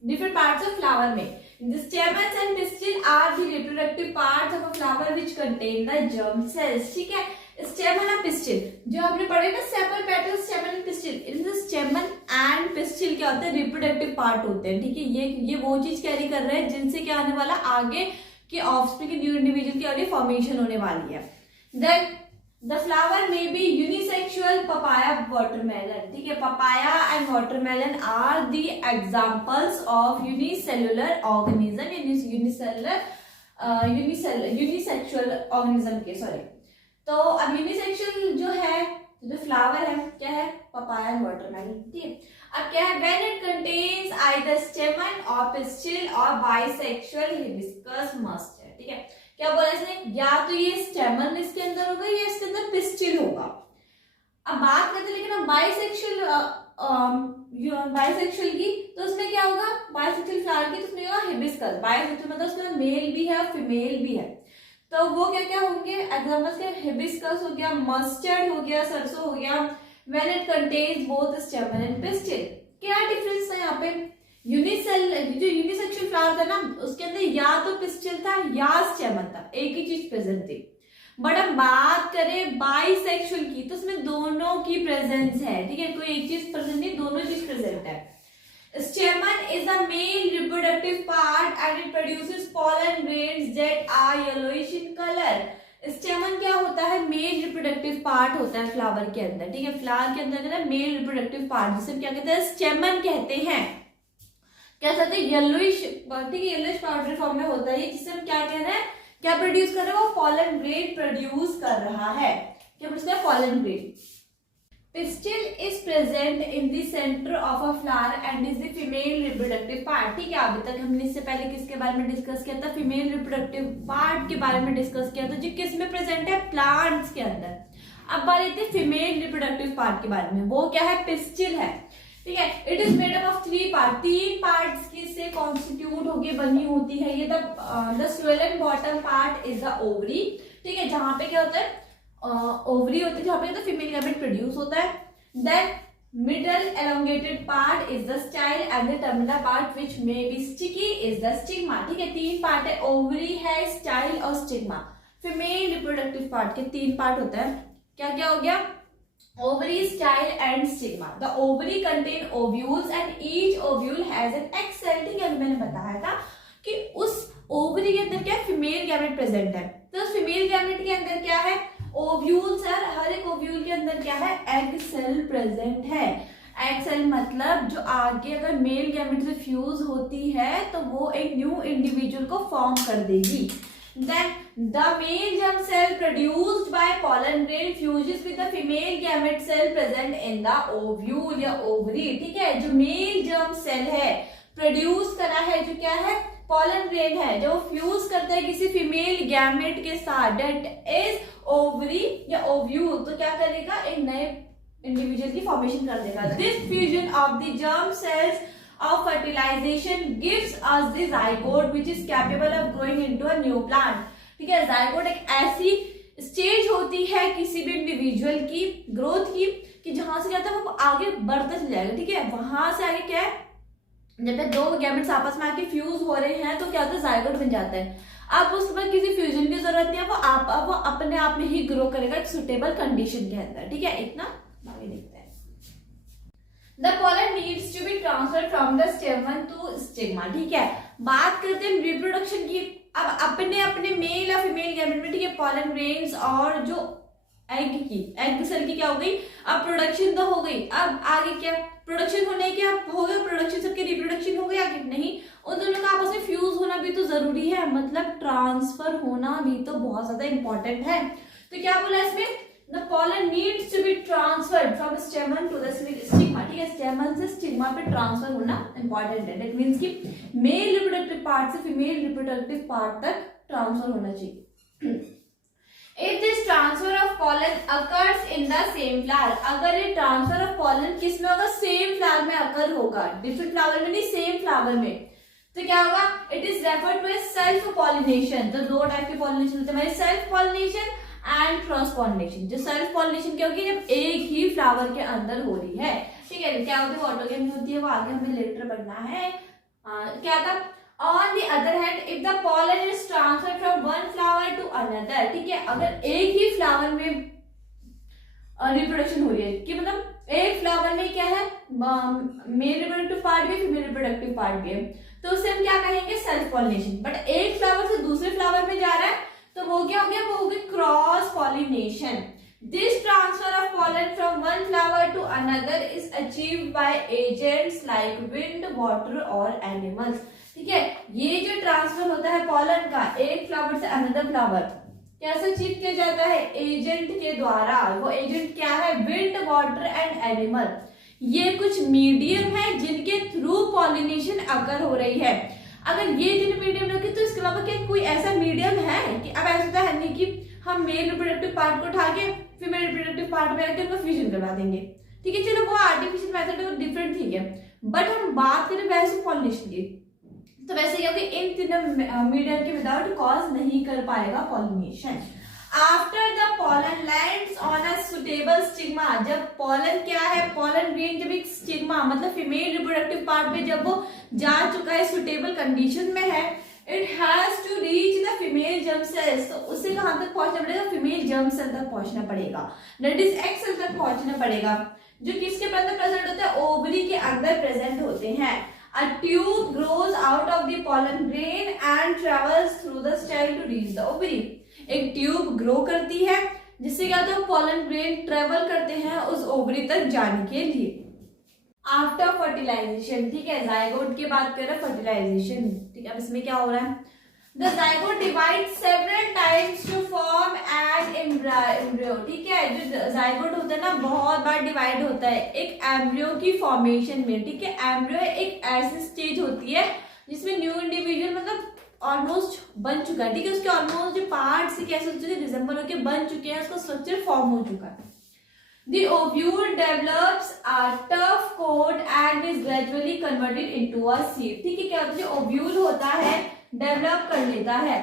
different parts of flower में। The stamens and pistil are the reproductive parts of a flower which contain the germ cells। ठीक है, स्टेमन और पिस्टिल जो आपने पढ़े ना, सेपल, पेटल, स्टेमन एंड पिस्टिल, इनमें स्टेमन एंड पिस्टिल क्या होते हैं, रिप्रोडक्टिव पार्ट होते हैं। ठीक है, ये वो चीज कैरी कर रहे हैं जिनसे क्या आने वाला, आगे के ऑफस्प्रिंग के न्यू इंडिविजुअल की आगे फॉर्मेशन होने वाली है। देन द फ्लावर में बी यूनिसेक्सुअल, पपाया, वाटरमेलन। ठीक है, papaya and watermelon are the examples of unicellular organism, unisexual organism के, सॉरी। तो अब यूनिसेक्सुअल जो है, जो फ्लावर है क्या है, पपाया एंड वाटरमेलन। ठीक है, अब क्या है, व्हेन इट कंटेन्स आइदर स्टेमन और पिस्टिल और बाइसेक्सुअल हिबिस्कस मस्ट है। ठीक है, क्या बोला इसने, या तो ये स्टेमन इसके अंदर होगा या इसके अंदर पिस्टिल होगा। अब बात करते हैं लेकिन अब बाइसेक्सुअल की, तो उसमें क्या होगा, बाइसेक्सुअल फ्लावर की तो उसमें होगा हिबिस्कस। बाइसेक्सुअल मतलब उसमें मेल भी है और फीमेल भी है, तो वो क्या क्या होंगे एग्जाम्पल्स के, हिबिस्कस हो गया, मस्टर्ड हो गया, सरसों हो गया। When it contains both स्टेमन and pistil. क्या डिफरेंस है यहाँ पे, जो यूनिसेक्सुअल फ्लावर था ना उसके अंदर या तो पिस्टिल था या स्टेमन था, एक ही चीज प्रेजेंट थी। बट हम बात करें बाइसेक्सुअल की तो उसमें दोनों की प्रेजेंस है। ठीक है, कोई एक चीज प्रेजेंट नहीं, दोनों चीज प्रेजेंट है। Stamen is the male reproductive part and it produces pollen grains that are yellowish in color। Stamen क्या होता है, मेल रिप्रोडक्टिव पार्ट होता है फ्लावर के अंदर। ठीक है, फ्लावर के अंदर ना मेल रिप्रोडक्टिव पार्ट जिसे क्या कहते हैं, स्टेमन कहते हैं। क्या कहते हैं, येलोइश, ठीक है, येलोइश पाउडर फॉर्म में होता है जिसे हम क्या कह रहे हैं, क्या प्रोड्यूस कर रहा है, वो पॉलन ग्रेन प्रोड्यूस कर रहा है। क्या प्रोड्यूस कर रहा है, pollen grain. Pistil is present in the center of a flower and is the female reproductive part। ठीक है, अभी तक हमने इससे पहले किसके बारे में डिस्कस किया था, फीमेल रिप्रोडक्टिव पार्ट के बारे में डिस्कस किया था जो किस में प्रेजेंट है, प्लांट्स के अंदर। अब बात आती है फीमेल रिप्रोडक्टिव पार्ट के बारे में, वो क्या है, पिस्टिल है। ठीक है, it is made up of 3 part, 3 parts की से कॉन्स्टिट्यूट होके बनी होती है ये। The swollen bottom part is the ovary. ठीक है, जहां पे क्या होता है, ओवरी होती है जहां पे तो फीमेल गैमेट प्रोड्यूस होता है। Then middle elongated part is the style and the terminal part which may be sticky is the stigma। ठीक है, 3 पार्ट है, ओवरी है, स्टाइल और स्टिग्मा। फीमेल रिप्रोडक्टिव पार्ट के 3 पार्ट होता है, क्या क्या हो गया, ovary, style and stigma। The ovary contain ovules and each ovule has an egg cell। ठीक है, मैंने बताया था कि उस ओवरी के अंदर क्या फीमेल गैमेट प्रेजेंट है, तो उस फीमेल गैमेट के अंदर क्या है, ओव्यूल्स है, हर एक ओव्यूल के अंदर क्या है, एग सेल प्रेजेंट है। एग सेल मतलब जो आगे अगर मेल गैमेट से फ्यूज होती है तो वो एक न्यू इंडिविजुअल को फॉर्म कर देगी। Then the male germ cell produced by pollen grain fuses with the female gamete cell present in the ovule या ovary। ठीक है, जो मेल जर्म सेल है प्रोड्यूस करा है, जो क्या है, pollen grain है, जो फ्यूज करता है किसी फीमेल गैमेट के साथ, डेट इज ओवरी या ओव्यूल, तो क्या करेगा, एक नए इंडिविजुअल की फॉर्मेशन कर देगा। This fusion of the germ sales of fertilization gives us the zygote which is capable of growing into a new plant। ठीक है, zygote एक ऐसी स्टेज होती है किसी भी इंडिविजुअल की ग्रोथ की कि जहां से क्या होता है वो आगे बढ़ता चल जाएगा। ठीक है, वहां से आगे क्या है, जब तक 2 गैमेट्स आपस में आके फ्यूज हो रहे हैं तो क्या होता है, zygote बन जाता है। अब उस पर किसी फ्यूजन की जरूरत नहीं है, वो अपने आप में ही ग्रो करेगा एक सुटेबल कंडीशन के अंदर। ठीक है, इतना आगे देखते हैं। The pollen needs to be transferred from the stamen to stigma, ठीक है। बात करते हैं रिप्रोडक्शन की। अब अपने अपने मेल या फीमेल गैमेट में, ठीक है, पॉलन ग्रेन्स और जो एग सेल की क्या हो गई, अब प्रोडक्शन तो हो गई, अब आगे क्या प्रोडक्शन होने क्या हो गया, प्रोडक्शन सबके रिप्रोडक्शन हो गया, आगे नहीं, उन दोनों का आपस में फ्यूज होना भी तो जरूरी है, मतलब ट्रांसफर होना भी तो बहुत ज्यादा इंपॉर्टेंट है। तो क्या बोला इसमें, the pollen needs to be transferred from stamen to the stigma, ठीक है, स्टेमन से स्टिग्मा पे ट्रांसफर होना इंपॉर्टेंट है। दैट मींस कि मेल रिप्रोडक्टिव पार्ट से फीमेल रिप्रोडक्टिव पार्ट तक ट्रांसफर होना चाहिए। If this transfer of pollen occurs in the same flower, अगर ये transfer of pollen किस में होगा, सेम फ्लावर में अकर होगा, डिफरेंट फ्लावर में नहीं, सेम फ्लावर में, तो क्या होगा, it is referred to self pollination. तो दो टाइप के पॉलिनेशन होते हैं, self pollination and cross pollination. जो सेल्फ पॉलिनेशन क्या होगी, जब एक ही फ्लावर के अंदर हो रही है, ठीक है, क्या होती है, ऑटोगेमी होती है, वो आगे हमें लेटर पढ़ना है। क्या था, On the other hand, if the pollen is transferred from one flower to another, ठीक है, अगर एक ही फ्लावर में रिप्रोडक्शन हो रही है, कि मतलब एक फ्लावर में क्या है, मेल रिप्रोडक्टिव पार्ट भी फीमेल रिप्रोडक्टिव पार्ट भी है, तो उसे हम क्या कहेंगे, सेल्फ पॉलिनेशन। बट एक फ्लावर से दूसरे फ्लावर में जा रहा है, तो वो क्या हो गया, वो हो गया cross pollination. This transfer of pollen from one flower to another is achieved by agents like wind, water और animals, ठीक है। ये जो ट्रांसफर होता है पॉलन का एक फ्लावर से अनदर फ्लावर, कैसे अचीव किया जाता है, एजेंट के द्वारा। वो एजेंट क्या है, विंड, वाटर एंड एनिमल। ये कुछ मीडियम है जिनके थ्रू पॉलिनेशन अकर हो रही है। अगर ये जिन मीडियम रखे, तो इसके अलावा क्या कोई ऐसा मीडियम है कि अब ऐसा है नहीं कि हम मेल रिप्रोडक्टिव पार्ट को उठा के फीमेल रिप्रोडक्टिव पार्ट में रख के उनको फ्यूजन करवा देंगे, ठीक है, चलो वो आर्टिफिशियल मेथड है, डिफरेंट, ठीक है। बट हम बात करें वैसे पॉलिनेशन की, तो वैसे क्या कि इन तीनों मीडियम के विदाउट कॉज नहीं कर पाएगा pollination. After the pollen lands on a suitable stigma, जब पॉलन क्या है, पॉलन ग्रेन जब एक स्टिग्मा मतलब फीमेल रिप्रोडक्टिव पार्ट में जब वो जा चुका है, सुटेबल कंडीशन में है, it has to reach the female germ cells, तो उसे कहां तक पहुंचना पड़ेगा, फीमेल जर्म सेल तक पहुंचना पड़ेगा, दैट इज एक्स सेल तक पहुंचना पड़ेगा, जो किसके अंदर प्रेजेंट होते हैं, ओवरी के अंदर प्रेजेंट होते हैं। A tube grows out of the pollen grain and travels through the style to reach the ovary. एक ट्यूब ग्रो करती है जिससे क्या होता है, पॉलन ग्रेन ट्रेवल करते हैं उस ओवरी तक जाने के लिए। आफ्टर फर्टिलाइजेशन, ठीक है, जाइगोट की बात कर रहे हैं, फर्टिलाइजेशन, ठीक है, अब इसमें क्या हो रहा है, The zygote divides several times to form an embryo, ठीक है, जो जाइगोट होता है ना बहुत बार डिवाइड होता है एक एम्ब्रियो की फॉर्मेशन में, ठीक है। एम्ब्रियो एक ऐसी स्टेज होती है जिसमें न्यू इंडिविजुअल मतलब ऑलमोस्ट बन चुका है, ठीक है, उसके ऑलमोस्ट जो पार्ट्स कैसे रिजेंबल होकर बन चुके हैं, उसका स्ट्रक्चर फॉर्म हो चुका है। The ovule develops a tough coat and is gradually converted into a seed, ठीक है, क्या होता है, जो ओव्यूल होता है डेवलप कर लेता है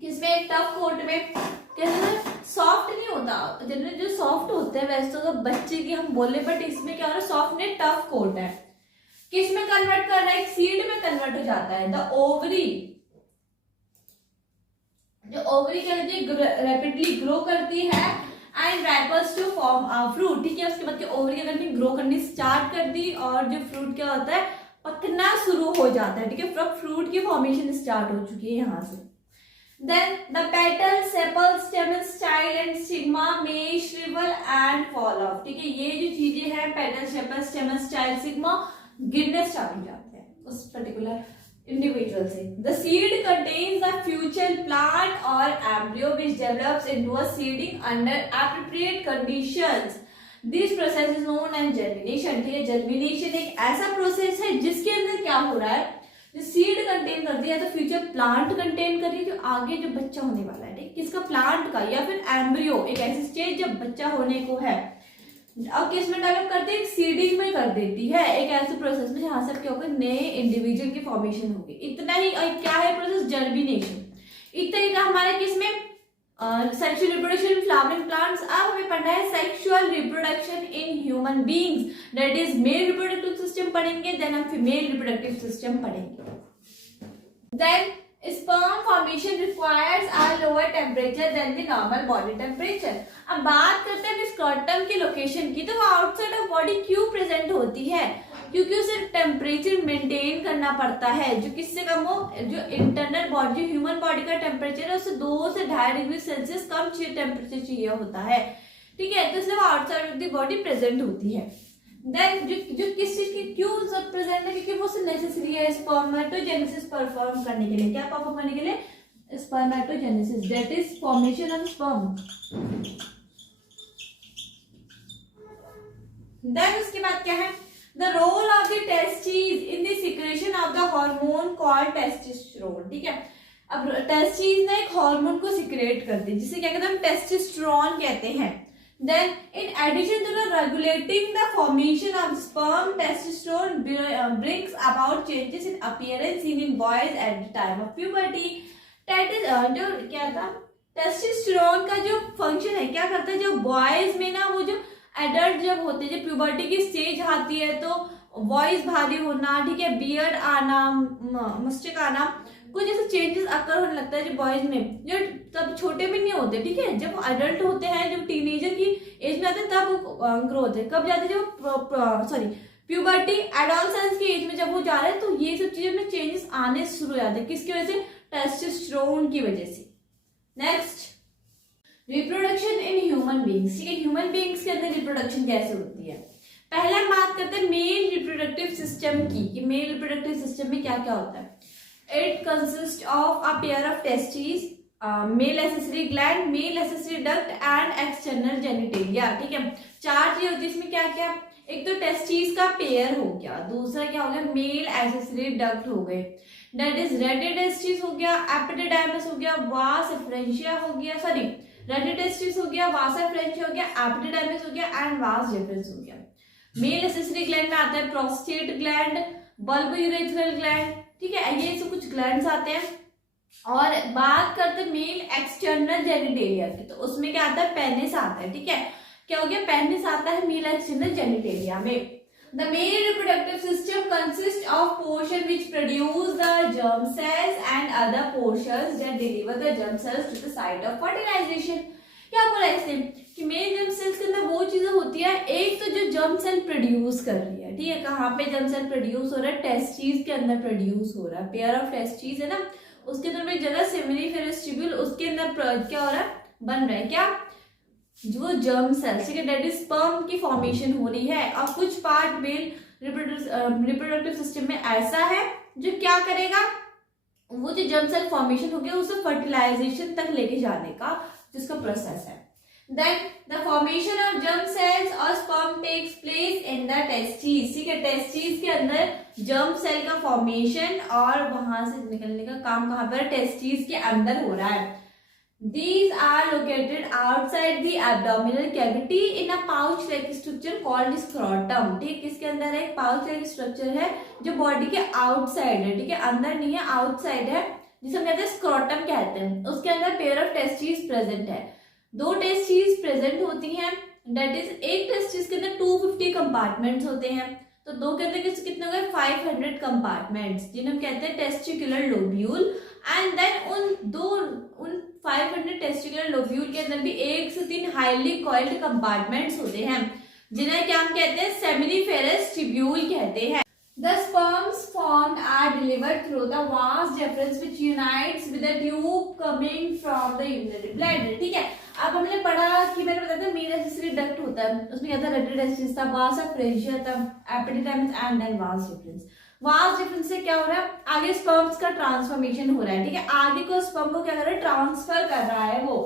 किसमें, टफ कोट में, कैसे सॉफ्ट नहीं होता, जनरली जो सॉफ्ट होते हैं वैसे तो बच्चे की हम बोले, बट इसमें क्या हो रहा है, सॉफ्ट ने टफ कोट है, किसमें कन्वर्ट कर रहा है, एक सीड में कन्वर्ट हो जाता है। द ओवरी, जो ओवरी क्या होती है, रैपिडली ग्रो करती है and ripens to form a fruit, ठीक है, उसके बाद ओवरी अगर ग्रो करनी स्टार्ट कर दी और जो फ्रूट क्या होता है पकना शुरू हो जाता है, ठीक है, फ्रूट की फॉर्मेशन स्टार्ट हो चुकी है यहाँ से। Then the petal, sepal, stamen, style and stigma may shrivel and fall off, ठीक है, ये जो चीजें हैं petal, sepal, stamen, style, stigma गिरने स्टार्ट हो जाते हैं उस पर्टिकुलर इंडिविजुअल से। The seed contains the future plant और embryo which develops into a seeding under appropriate conditions. This process is known as germination, ठीक है, जर्मिनेशन एक ऐसा प्रोसेस है जिसके अंदर क्या हो रहा है, जो सीड कंटेन करती है तो फ्यूचर प्लांट कंटेन कर रही है, जो आगे जो बच्चा होने वाला है, ठीक, किसका, प्लांट का, या फिर एम्ब्रियो एक ऐसी स्टेज जब बच्चा होने को है, अब किस में डेवलप करते हैं, सीडिंग में कर देती है, एक ऐसे प्रोसेस में जहां से क्या होगा, नए इंडिविजुअल की फॉर्मेशन होगी। इतना ही क्या है प्रोसेस, जर्मिनेशन। इतना ही था हमारे किसमें, सेक्सुअल रिप्रोडक्शन फ्लावरिंग प्लांट्स। अब हमें पढ़ना है sexual reproduction in human beings, that is male reproductive system पढ़ेंगे, देन हम फीमेल रिप्रोडक्टिव सिस्टम पढ़ेंगे। Then sperm formation requires a lower temperature than the normal body temperature. अब बात करते हैं स्क्रॉटम की लोकेशन की, तो वो आउटसाइड ऑफ बॉडी क्यों प्रेजेंट होती है? क्योंकि उसे टेम्परेचर मेंटेन करना पड़ता है, जो किससे कम हो, जो इंटरनल बॉडी, जो ह्यूमन बॉडी का टेम्परेचर है उससे 2 से 2.5 डिग्री सेल्सियस कम टेम्परेचर चाहिए होता है, ठीक है। तो इसलिए वो outside of the body present होती है। देन जो किस चीज की क्यों सब प्रेजेंट है, क्योंकि वो नेसेसरी है स्पर्मेटोजेनेसिस परफॉर्म करने के लिए। क्या परफॉर्म करने के लिए? Spermatogenesis, that is formation of sperm. Then उसके बाद क्या है? The role of the testis in the secretion of the hormone called testosterone, ठीक है। अब टेस्टिस ना एक हार्मोन को सिक्रेट करती है जिसे क्या कहते हैं? हम टेस्टोस्टेरोन कहते हैं। Then, in addition to the regulating the formation of sperm, testosterone brings about changes in appearance seen in boys at the time of puberty. That is जो क्या था? टेस्टोस्टेरोन का जो फंक्शन है, क्या करता है? जो बॉयज में ना, वो जो एडल्ट जब होते हैं, जब प्यूबर्टी की स्टेज आती है, तो वॉइस भारी होना, ठीक है, बियर्ड आना, मस्टिक आना, कुछ ऐसे चेंजेस अकर होने लगता है जो बॉयज में, जो तब छोटे में नहीं होते, ठीक है। जब वो अडल्ट होते हैं, जब टीनेजर की एज में आते हैं, तब वो ग्रो होते हैं। कब जाते हैं? जब प्यूबर्टी एडोलसेंस की एज में जब वो जा रहे हैं, तो ये सब चीजों में चेंजेस आने शुरू हो जाते हैं। किसकी वजह से? टेस्टोस्टेरोन की वजह से। Next, reproduction in human beings, ठीक है। ह्यूमन बींग्स के अंदर रिप्रोडक्शन कैसे होती है? पहले हम बात करते हैं मेल रिप्रोडक्टिव सिस्टम की, कि मेल रिप्रोडक्टिव सिस्टम में क्या क्या होता है। It consists of a pair of testes, male accessory gland, male accessory duct and external genitalia, ठीक है। 4 चीज होती है इसमें। क्या क्या? एक तो टेस्टिस का पेयर हो गया, दूसरा क्या हो गया? मेल एक्सेसरी डक्ट हो गए, दैट इज रेडी टेस्टिस हो गया, एपिडिडाइमस हो गया, वास एफरेंशिया हो गया, सॉरी रेडी टेस्टिस हो गया, वास एफरेंशिया हो गया, एपिडिडाइमस हो गया एंड वास डिफरेंस हो गया। मेल एक्सेसरी ग्लैंड में आता है prostate gland, bulb urethral gland, ठीक है, ये सब कुछ ग्लैंड्स आते हैं। और बात करते हैं मेल एक्सटर्नल जेनिटेलिया की, तो उसमें क्या आता है? पेनिस आता है, ठीक है। क्या हो गया? पेनिस आता है मेल एक्सटर्नल जेनिटेलिया में। The male reproductive system consist of portion which produce the germ cells and other portions that deliver the germ cells to the site of fertilisation. क्या बोला इसने? कि मेल जर्म सेल्स के अंदर वो चीजें होती है, एक तो जो जर्म सेल प्रोड्यूस कर रही है, ठीक है। कहाँ पे जर्म सेल प्रोड्यूस हो रहा है? टेस्टिस के अंदर प्रोड्यूस हो रहा है। पेयर ऑफ टेस्टिस है ना, उसके अंदर एक जगह सेमिनिफेरस ट्यूब्यूल, उसके अंदर क्या हो रहा है? बन रहा है क्या? जो जर्म सेल्स, ठीक है, दैट इज स्पर्म की फॉर्मेशन हो रही है। और कुछ पार्ट मेल रिप्रोडक्टिव सिस्टम में ऐसा है जो क्या करेगा? वो जो जर्म सेल फॉर्मेशन हो गया उसे फर्टिलाइजेशन तक लेके जाने का जिसका प्रोसेस है। Then the formation of germ cells or sperm takes place in the testes, ठीक है। टेस्टिस के अंदर जर्म सेल का फॉर्मेशन और वहां से निकलने का काम कहाँ पर? टेस्टिस के अंदर हो रहा है। These are located outside the abdominal cavity in a pouch-like structure called scrotum, ठीक, किसके अंदर है? pouch-like structure है जो बॉडी के आउटसाइड है, ठीक है, अंदर नहीं है, आउटसाइड है, जिसे हम कहते हैं स्क्रोटम कहते हैं। उसके अंदर पेयर ऑफ टेस्टिस प्रेजेंट है। 2 टेस्टिस प्रेजेंट होती हैं, दैट इज एक टेस्टिस के अंदर 250 कंपार्टमेंट्स होते हैं, तो 2 के अंदर कितने हो गए? 500 कंपार्टमेंट्स, जिन्हें हम कहते हैं टेस्टिकुलर लोब्यूल। एंड देन उन 500 टेस्टिकुलर लोब्यूल के अंदर भी 1 से 3 हाईली कॉइल्ड कंपार्टमेंट्स होते हैं, जिन्हें क्या हम कहते हैं? सेमिनिफेरस ट्यूब्यूल कहते हैं। The sperms formed are delivered through the vas deferens which unites with the tube coming from the urinary bladder, ठीक है। अब हमने पढ़ा कि मैंने बताया था मेल एक्सेसरी डक्ट होता है, उसमें क्या था? रेडी टेस्टिस था, वास एफरेंशिया था, epididymis and then vas deferens. Vas deferens से क्या हो रहा है? आगे स्पर्म्स का ट्रांसफॉर्मेशन हो रहा है, ठीक है। आगे को स्पर्म को क्या कर रहा है? ट्रांसफर कर रहा है। वो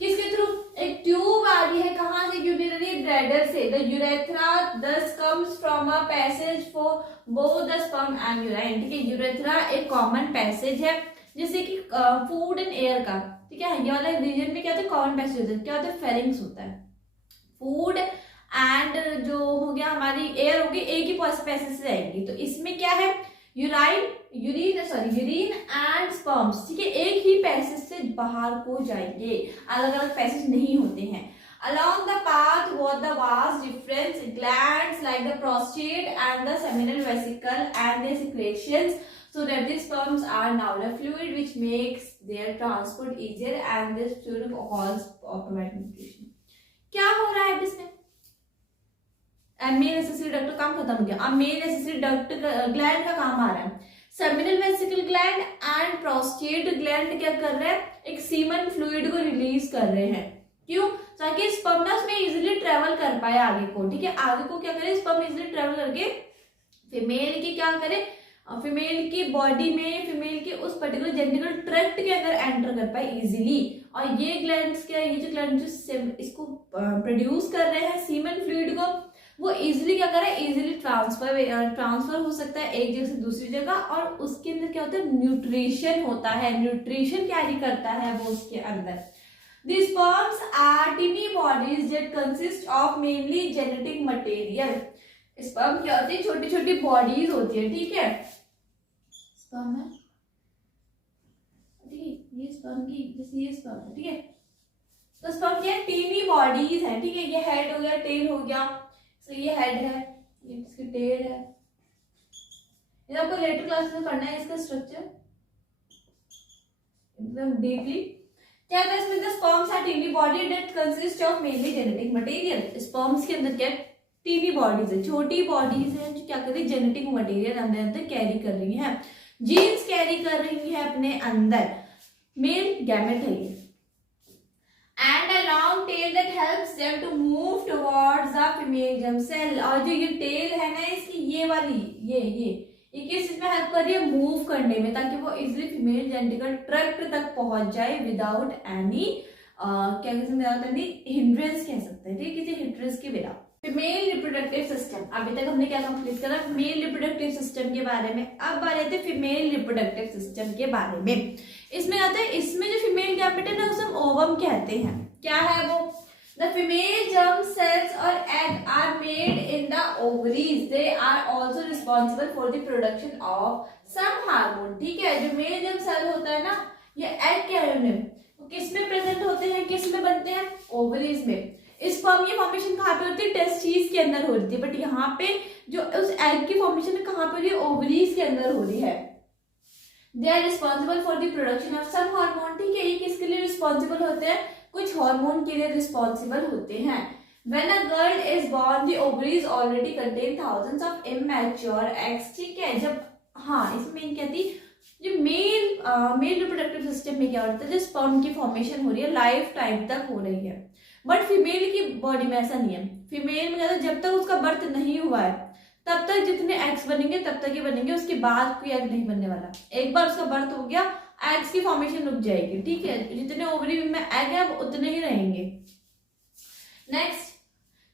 किसके थ्रू? एक ट्यूब आ रही है, कहां से? यूरिनरी ब्लैडर से। The urethra thus comes from a passage for both the sperm and urine, ठीक है। यूरेथ्रा एक कॉमन पैसेज है, जैसे कि फूड एंड एयर का, ठीक है। ये वाला रीजन में क्या होता है? कॉमन पैसेज होता है। क्या होता है? फेरिंग्स होता है। फूड एंड जो हो गया हमारी एयर होगी, एक ही पैसेज से आएंगी। तो इसमें क्या है? यूरिन एंड स्पर्म्स, ठीक है, एक ही पैसेज से बाहर को जाएंगे, अलग अलग पैसेज नहीं होते हैं। Along the path were the vas deferens glands like the prostate and the seminal vesicle and their secretions so that the sperms are now the fluid which makes their transport easier and this fluid causes provide nutrition. क्या हो रहा है इसमें? Male accessory duct काम खत्म हो गया, अब मेल एसेसरी डक्ट ग्लैंड का काम आ रहा है। Seminal vesicle gland and prostate gland क्या कर रहे हैं, एक सीमन फ्लूइड को रिलीज कर रहे हैं। क्यों? ताकि स्पर्म ना उसमें इजीली ट्रेवल कर पाए आगे को, ठीक है, आगे को क्या करे, स्पर्म इजीली ट्रेवल करके फीमेल की क्या करे, फीमेल की बॉडी में, फीमेल के उस पर्टिकुलर जेनिटल ट्रैक्ट के अंदर एंटर कर पाए इजीली। और ये ग्लैंड्स क्या, ये जो ग्लैंड्स इसको प्रोड्यूस कर रहे हैं सीमन फ्लूइड को, वो इजीली क्या करे, इजीली ट्रांसफर हो सकता है एक जगह से दूसरी जगह, और उसके अंदर क्या होता है, न्यूट्रिशन होता है, न्यूट्रिशन कैरी करता है वो उसके अंदर। The sperms are tiny bodies that consist of mainly genetic material. Sperm क्या होती है, छोटी छोटी बॉडीज होती है, ठीक है, स्पर्म है, ठीक है, ये स्पर्म की, जैसे ये स्पर्म है, ठीक है, तो स्पर्म क्या है, टीनी बॉडीज है, ठीक है, ये हेड हो गया, टेल हो गया, तो ये हेड है, ये इसकी टेल है, ये आपको लेटर क्लास में पढ़ना है इसका स्ट्रक्चर एकदम डीपली। क्या है इसमें, the sperms are tiny body that consist of mainly genetic material. Sperms के अंदर क्या टीनी बॉडीज है, छोटी बॉडीज है जो क्या कर रही है, जेनेटिक मटेरियल अंदर अंदर कैरी कर रही है, जीन्स कैरी कर रही है अपने अंदर, मेल गैमेट है ये, and a long tail that helps them to move towards the female germ cell. और जो ये टेल है ना इसकी, ये वाली, ये किस चीज में हेल्प कर रही है, मूव करने में, ताकि वो इजिली फीमेल जेनिटल ट्रैक्ट तक पहुंच जाए विदाउट एनी क्या कहते हैं, हिंड्रेंस कह सकते हैं, ठीक है, किसी हिंड्रेंस के बिना। फीमेल रिप्रोडक्टिव सिस्टम, अभी तक हमने क्या कंप्लीट करा, मेल रिप्रोडक्टिव सिस्टम के बारे में। अब बात आती है फीमेल रिप्रोडक्टिव सिस्टम के बारे में। इसमें आता है, इसमें जो फीमेल गैमेट है ना उसे हम ओवम कहते हैं। क्या है वो, The female germ cells or egg are made in the ovaries. They are also responsible for the production of some hormone. ठीक है, जो मेल जर्म सेल होता है ना, ये एग क्या है, वो किस में प्रेजेंट होते हैं, किस में बनते हैं, ओवरीज में। स्पर्म की फॉर्मेशन कहाँ पे होती है, टेस्टिस के अंदर होती है, बट यहाँ पे जो उस एग की फॉर्मेशन कहाँ पे हो रही है, ओवरीज के अंदर हो रही है। They are responsible for the production of some hormone. ठीक है, ये किसके लिए रिस्पॉन्सिबल होते हैं, कुछ हार्मोन के लिए रिस्पॉन्सिबल होते हैं। When a girl is born, the ovaries already contain thousands of immature eggs. ठीक है, जब इसमें क्या थी, जो मेल रिप्रोडक्टिव सिस्टम में क्या होता है, जो स्पर्म की फॉर्मेशन हो रही है लाइफ टाइम तक हो रही है, बट फीमेल की बॉडी में ऐसा नहीं है। फीमेल में ज्यादा जब तक उसका बर्थ नहीं हुआ है तब तक जितने एग्स बनेंगे तब तक ही बनेंगे, उसके बाद कोई एग नहीं बनने वाला। एक बार उसका बर्थ हो गया, एग्स की फॉर्मेशन रुक जाएगी। ठीक है, जितने ओवरी में एग है वो उतने ही रहेंगे। Next,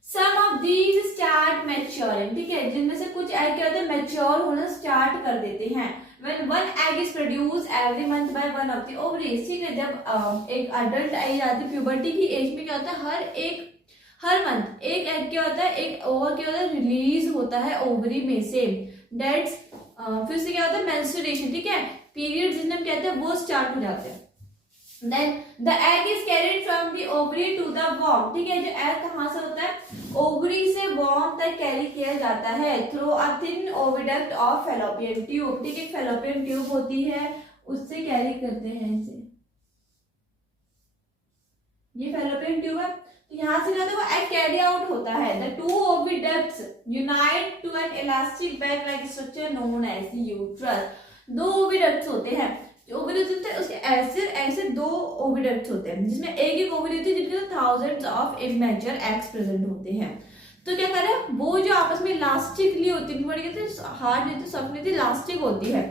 some of these start maturing. ठीक है, जिनमें से कुछ एग क्या होते हैं, मैच्योर होना स्टार्ट कर देते हैं। When one egg is produced every month by one of the ovaries। ठीक है, जब एक अडल्ट एज आती है प्यूबर्टी की एज में, क्या होता है, हर मंथ एक एग क्या होता है, एक ओवर क्या होता है, रिलीज होता है ओवरी में से। डेट्स फिर से क्या होता है, मेंस्ट्रुएशन। ठीक है, पीरियड जिन्हें हम कहते हैं वो स्टार्ट हो जाते हैं। Then the egg is carried from the ovary to the womb। ठीक है, जो एग कहाँ से होता है, ओवरी से वॉम तक कैरी किया जाता है through a thin oviduct of fallopian tube. ठीक है, फैलोपियन ट्यूब होती है, उससे कैरी करते हैं इसे। ये फैलोपियन ट्यूब है, तो यहाँ से जाता है वो एग कैरी आउट होता है। The two oviducts unite to an elastic bag-like structure known as the uterus। दो ओविडक्ट्स होते हैं, जो ओवरी होते हैं उसके ऐसे दो ओविडक्ट्स होते हैं, जिसमें एक ओवरी होती है जिनके thousands of immature eggs present होते हैं। तो क्या कर रहे हैं, वो जो आपस में इलास्टिकली होती है, हार्ड नहीं तो सॉफ्ट नहीं थी, इलास्टिक होती है।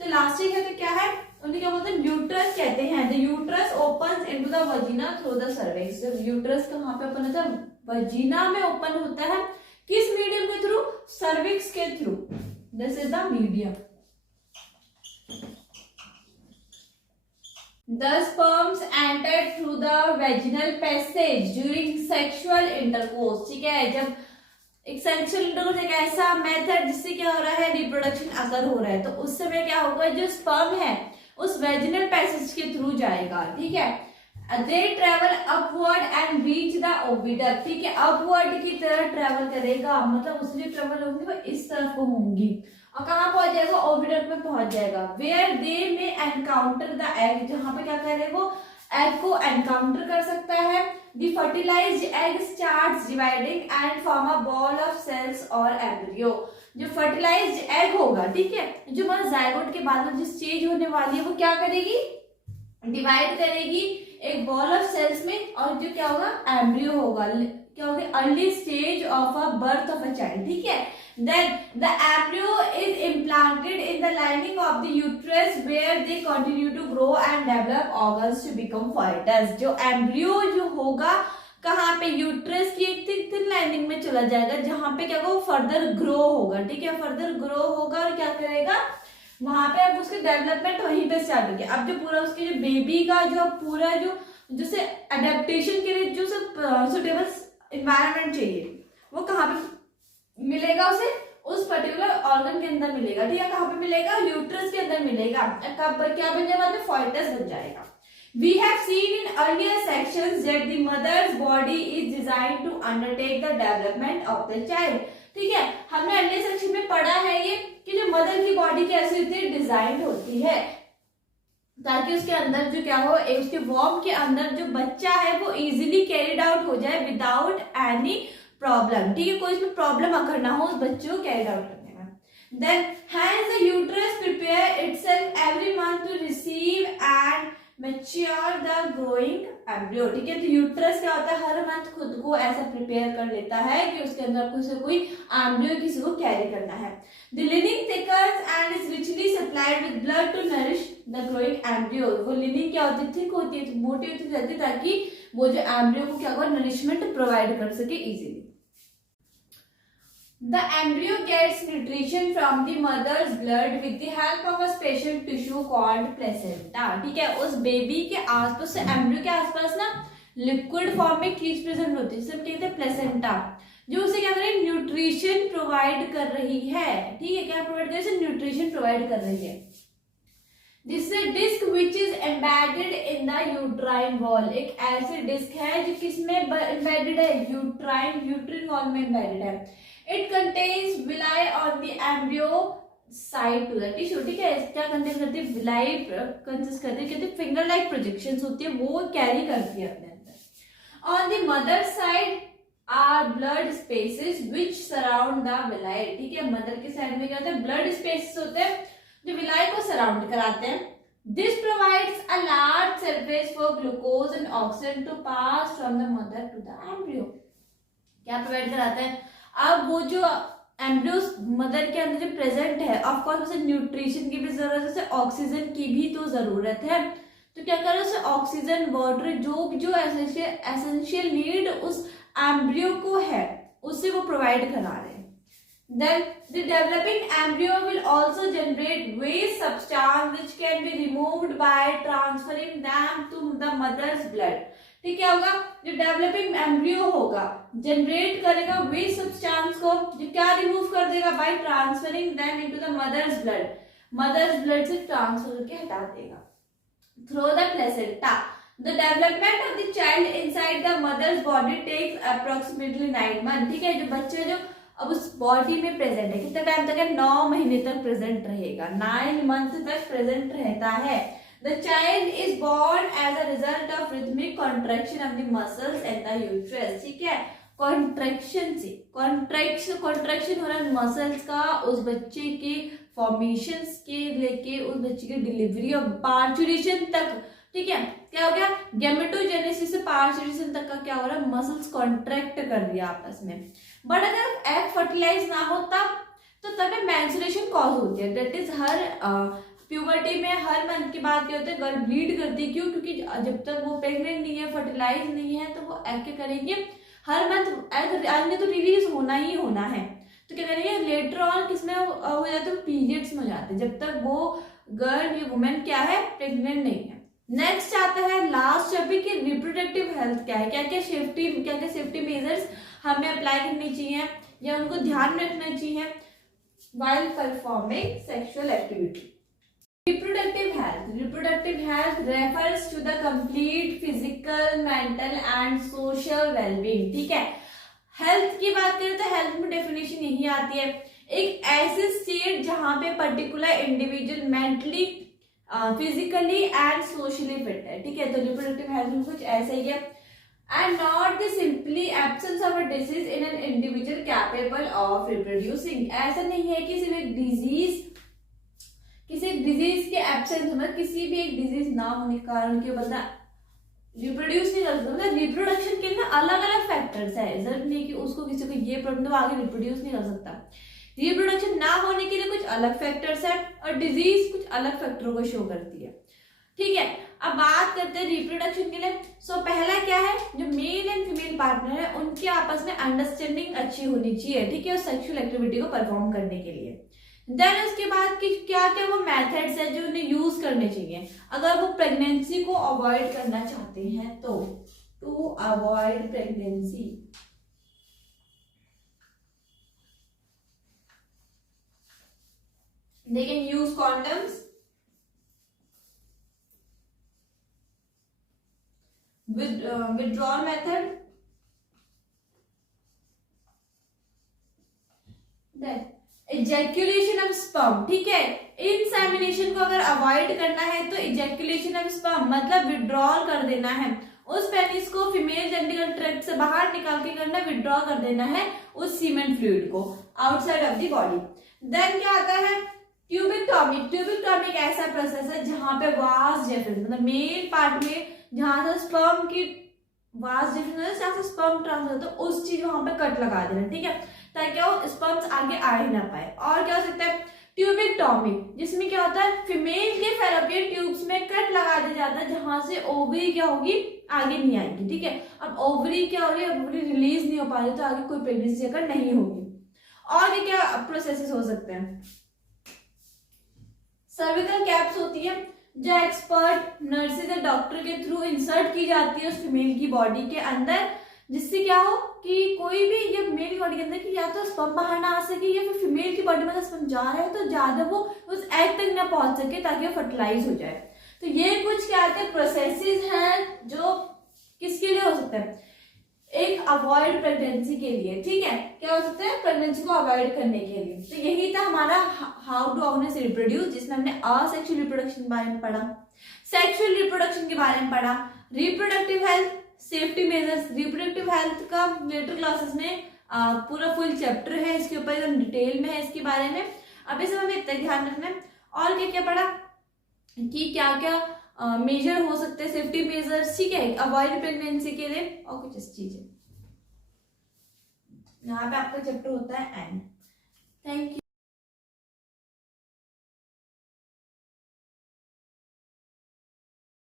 तो इलास्टिक है तो क्या है, उन्हें क्या बोलते हैं, यूट्रस कहते हैं। The uterus opens into the vagina through the cervix. जब यूट्रस कहाँ पे ओपन होता है, वजीना में ओपन होता है, किस मीडियम के थ्रू, सर्विक्स के through. This is the medium. The sperms enter through the vaginal passage during sexual intercourse। ठीक है, जब एक सेक्सुअल इंटरकोर्स एक ऐसा मेथड जिससे क्या हो रहा है, रिप्रोडक्शन अगर हो रहा है, तो उस समय क्या होगा, जो स्पर्म है उस वेजिनल पैसेज के थ्रू जाएगा। ठीक है, they travel upward and reach the oviduct। ठीक है, अपवर्ड की तरह ट्रेवल करेगा, मतलब उससे जो ट्रेवल होंगी वो इस तरफ को होंगी, और कहाँ पहुंच जाएगा, ओविडक्ट में पहुंच जाएगा, वेयर दे में एनकाउंटर द एग, जहां पे क्या करे वो एग को एनकाउंटर कर सकता है। The fertilised egg starts dividing and form a ball of cells और एम्ब्रियो। जो फर्टिलाइज्ड एग होगा, ठीक है, जो हमारा जायगोट के बाद में जो स्टेज होने वाली है वो क्या करेगी, डिवाइड करेगी एक बॉल ऑफ सेल्स में, और जो क्या होगा, एम्ब्रियो होगा, क्या होगा, early stage of a birth of a child, ठीक है। Then the embryo is implanted in the lining of the uterus where they continue to grow and develop organs to become fetus। जो embryo जो होगा कहाँ पे, uterus की एक thin lining में चला जाएगा, जहां पे क्या होगा, फर्दर ग्रो होगा, ठीक है, फर्दर ग्रो होगा और क्या करेगा वहां पे, अब उसकी डेवलपमेंट वहीं पे स्टार्ट होगी। अब जो पूरा उसके जो बेबी का जो पूरा जो से अडेप्टेशन के लिए जो सुटेबल एनवायरनमेंट चाहिए वो कहाँ पे मिलेगा, उसे उस पर्टिकुलर ऑर्गन के अंदर मिलेगा, ठीक है। कहाँ पे मिलेगा, यूट्रस के अंदर मिलेगा। कब क्या बन जाएगा, तो फॉइटस बन जाएगा। We have seen in earlier sections that the mother's body is designed to undertake the development of the child। ठीक है, हमने अर्लियर सेक्शन में पढ़ा है ये कि जो मदर की बॉडी कैसी होती है, डिजाइन होती है ताकि उसके अंदर जो क्या हो, उसके वॉर्म के अंदर जो बच्चा है वो इजीली कैरिड आउट हो जाए विदाउट एनी प्रॉब्लम, ठीक है, कोई इसमें प्रॉब्लम अगर ना हो उस बच्चे को कैरिड आउट करने में। Then hence the uterus prepare itself every month to receive and mature the growing embryo। ठीक है, तो यूट्रस क्या होता है, हर मंथ खुद को ऐसा प्रिपेयर कर लेता है कि उसके अंदर कोई एम्ब्रियो किसी को कैरी करना है। The lining thickens and is richly supplied with blood to nourish the growing embryo। वो लिनिंग क्या होती है, थिक होती है, मोटी होती रहती है ताकि वो जो एम्ब्रियो को क्या होगा, नरिशमेंट प्रोवाइड कर सके easily. The embryo gets nutrition from the mother's blood with the help of a special tissue called placenta। ठीक है, उस बेबी के आसपास, एम्ब्रियो के आसपास ना लिक्विड फॉर्म में चीज प्रेजेंट होती है, जिसे हम कहते हैं प्लेसेंटा, जो उसे क्या कर रही है, न्यूट्रिशन प्रोवाइड कर रही है। ठीक है, क्या प्रोवाइड कर रही है, न्यूट्रिशन प्रोवाइड कर रही है। This is disc which is embedded in the uterine wall. एक ऐसी डिस्क है जो किसमें एम्बेडेड है, यूट्राइन वॉल में एम्बेडेड है। It contains villi on the embryo side to the tissue। ठीक है, क्या कंटेन करती है, villi कंसिस्ट करती है, कहते हैं फिंगर लाइक प्रोजेक्शंस होती है, वो कैरी करती है अपने अंदर। On the mother side are blood spaces which surround the villi। ठीक है, मदर के साइड में क्या होता है, ब्लड स्पेसेस होते हैं जो विलाई को सराउंड कराते हैं। This provides a large surface for glucose and oxygen to pass from the mother to the embryo। क्या प्रोवाइड कराते हैं, अब वो जो एम्ब्रियो मदर के अंदर जो प्रेजेंट है, ऑफ कोर्स उसे न्यूट्रिशन की भी जरूरत है, उसे ऑक्सीजन की भी तो जरूरत है। तो क्या करें, उसे ऑक्सीजन, वाटर, जो एसेंशियल नीड उस एम्ब्रियो को है उससे वो प्रोवाइड करा रहे हैं। Then the developing embryo will also generate waste substance which can be removed by transferring them to the mother's blood। ठीक क्या होगा, जो डेवलपिंग एम्ब्रियो होगा जनरेट करेगा वेस्ट सब्सटेंस को, जो क्या रिमूव कर देगा, by transferring them into the mother's blood से ट्रांसफर करके हटा देगा through the placenta. The development of the child inside the mother's body takes approximately 9 month. ठीक है, जो बच्चा जो अब उस बॉडी में प्रेजेंट है, कितना टाइम तक है, 9 महीने तक प्रेजेंट रहेगा, 9 मंथ तक प्रेजेंट रहता है। The child is born as a result of rhythmic contraction of the muscles and the uterus। ठीक है, कॉन्ट्रैक्शन हो रहा है मसल्स का उस बच्चे के फॉर्मेशंस के लेके उस बच्चे की डिलीवरी और पार्चुरेशन तक। ठीक है, क्या हो गया, गैमेटोजेनेसिस से पार्चुरेशन तक का क्या हो रहा है, मसल्स कॉन्ट्रैक्ट कर दिया आपस में। बट अगर एग फर्टिलाइज ना हो तब मेंस्ट्रुएशन कॉज होती है, दैट इज हर प्यूबर्टी में हर मंथ के बाद क्या होता है, गर्ल ब्लीड करती है। क्यों, क्योंकि जब तक वो प्रेग्नेंट नहीं है, फर्टिलाइज नहीं है, तो वो एग क्या करेंगे, हर मंथ एग ने तो रिलीज होना ही होना है, तो क्या करेंगे, लेटर ऑन किसमें हो जाते हैं, पीरियड्स में हो जाते हैं, जब तक वो गर्ल या वुमेन क्या है, प्रेग्नेंट नहीं है। नेक्स्ट आता है लास्ट टॉपिक की रिप्रोडक्टिव हेल्थ क्या है, क्या क्या सेफ्टी मेजर्स हमें अप्लाई करनी चाहिए या उनको ध्यान में रखना चाहिए while performing sexual activity। Reproductive health refers to the complete physical, mental and social well-being। ठीक है, हेल्थ की बात करें तो हेल्थ में डेफिनेशन यही आती है, एक ऐसे स्टेट जहां पे particular individual mentally, physically and socially fit है, ठीक है। तो रिप्रोडक्टिव हेल्थ में कुछ ऐसा ही है। And not the simply absence of a disease in an individual capable of reproducing. ऐसा नहीं है कि सिर्फ एक डिजीज, किसी एक डिजीज के एब्सेंस में, किसी भी एक डिजीज ना होने के कारण कि बंदा रिप्रोड्यूस नहीं कर सकता। मतलब रिप्रोडक्शन के ना अलग अलग फैक्टर्स है, जरूरत नहीं कि उसको किसी को ये प्रॉब्लम तो आगे रिप्रोड्यूस नहीं कर सकता। रिप्रोडक्शन ना होने के लिए कुछ अलग फैक्टर्स है और डिजीज कुछ अलग फैक्टरों को शो करती है, ठीक है। अब बात करते हैं रिप्रोडक्शन के लिए। सो पहला क्या है, जो मेल एंड फीमेल पार्टनर है उनके आपस में अंडरस्टैंडिंग अच्छी होनी चाहिए, ठीक है, सेक्सुअल एक्टिविटी को परफॉर्म करने के लिए। देन उसके बाद कि क्या क्या वो मेथड्स है जो उन्हें यूज करने चाहिए अगर वो प्रेगनेंसी को अवॉइड करना चाहते हैं। तो to avoid pregnancy, they can use condoms, withdrawal method, then ejaculation of sperm, ठीक है। इंसेमिनेशन को अगर अवॉइड करना है तो ejaculation of sperm मतलब विड्रॉल कर देना है, उस पेनिस को फीमेल जेनिटल ट्रैक्ट से बाहर निकाल के करना, विड्रॉ कर देना है उस सीमेंट फ्लूइड को outside of the body. Then क्या आता है, ट्यूबिक्टॉमी। ट्यूबिक्टॉमी एक ऐसा प्रोसेस है जहां पे वास डिफरेंस, मतलब मेल पार्ट में जहां से स्पर्म की वास डिफरेंस, जहां से स्पर्म ट्रांसफर होता है उस चीज वहां पे कट लगा देना, ठीक है, ताकि वो स्पर्म्स आगे आ ही ना पाए। और क्या हो सकता है, ट्यूबिक्टॉमी, जिसमें क्या होता है फीमेल के फैलोपियन ट्यूब्स में कट लगा दिया जाता है जहां से ओवरी क्या होगी आगे नहीं आएगी, ठीक है। अब ओवरी क्या हो रही है, ओवरी रिलीज नहीं हो पा रही तो आगे कोई प्रेगनेंसी अगर नहीं होगी। और ये क्या प्रोसेसेस हो सकते हैं, सर्विकल कैप्स होती है जो एक्सपर्ट नर्सेज या डॉक्टर के थ्रू इंसर्ट की जाती है उस फीमेल की बॉडी के अंदर, जिससे क्या हो कि कोई भी ये मेल की बॉडी के अंदर कि या तो स्पर्म बाहर ना आ सके या फिर फीमेल की बॉडी में स्पर्म जा रहा है तो ज्यादा वो उस एग तक ना पहुंच सके ताकि वो फर्टिलाइज हो जाए। तो ये कुछ क्या कहते प्रोसेसेस हैं जो किसके लिए हो सकता है, एक अवॉइड प्रेगनेंसी के लिए, ठीक है। क्या हो सकता है, प्रेगनेंसी को अवॉइड करने के लिए। तो यही था हमारा हाउ टू ऑर्गेनाइज रिप्रोड्यूस, जिसमें हमने असेक्सुअल रिप्रोडक्शन के बारे में पढ़ा, सेक्सुअल रिप्रोडक्शन के बारे में पढ़ा, reproductive health, safety measures. Reproductive health का लेटर क्लासेस में पूरा फुल चैप्टर है इसके ऊपर, एकदम डिटेल में है इसके बारे में। अभी सब हमें इतना ध्यान रखना है। और क्या क्या पढ़ा कि क्या क्या मेजर हो सकते हैं, सेफ्टी मेजर्स, ठीक है, अवॉइड प्रेगनेंसी के लिए, और कुछ इस चीज है। यहाँ पे आपका चैप्टर होता है एंड। Thank you.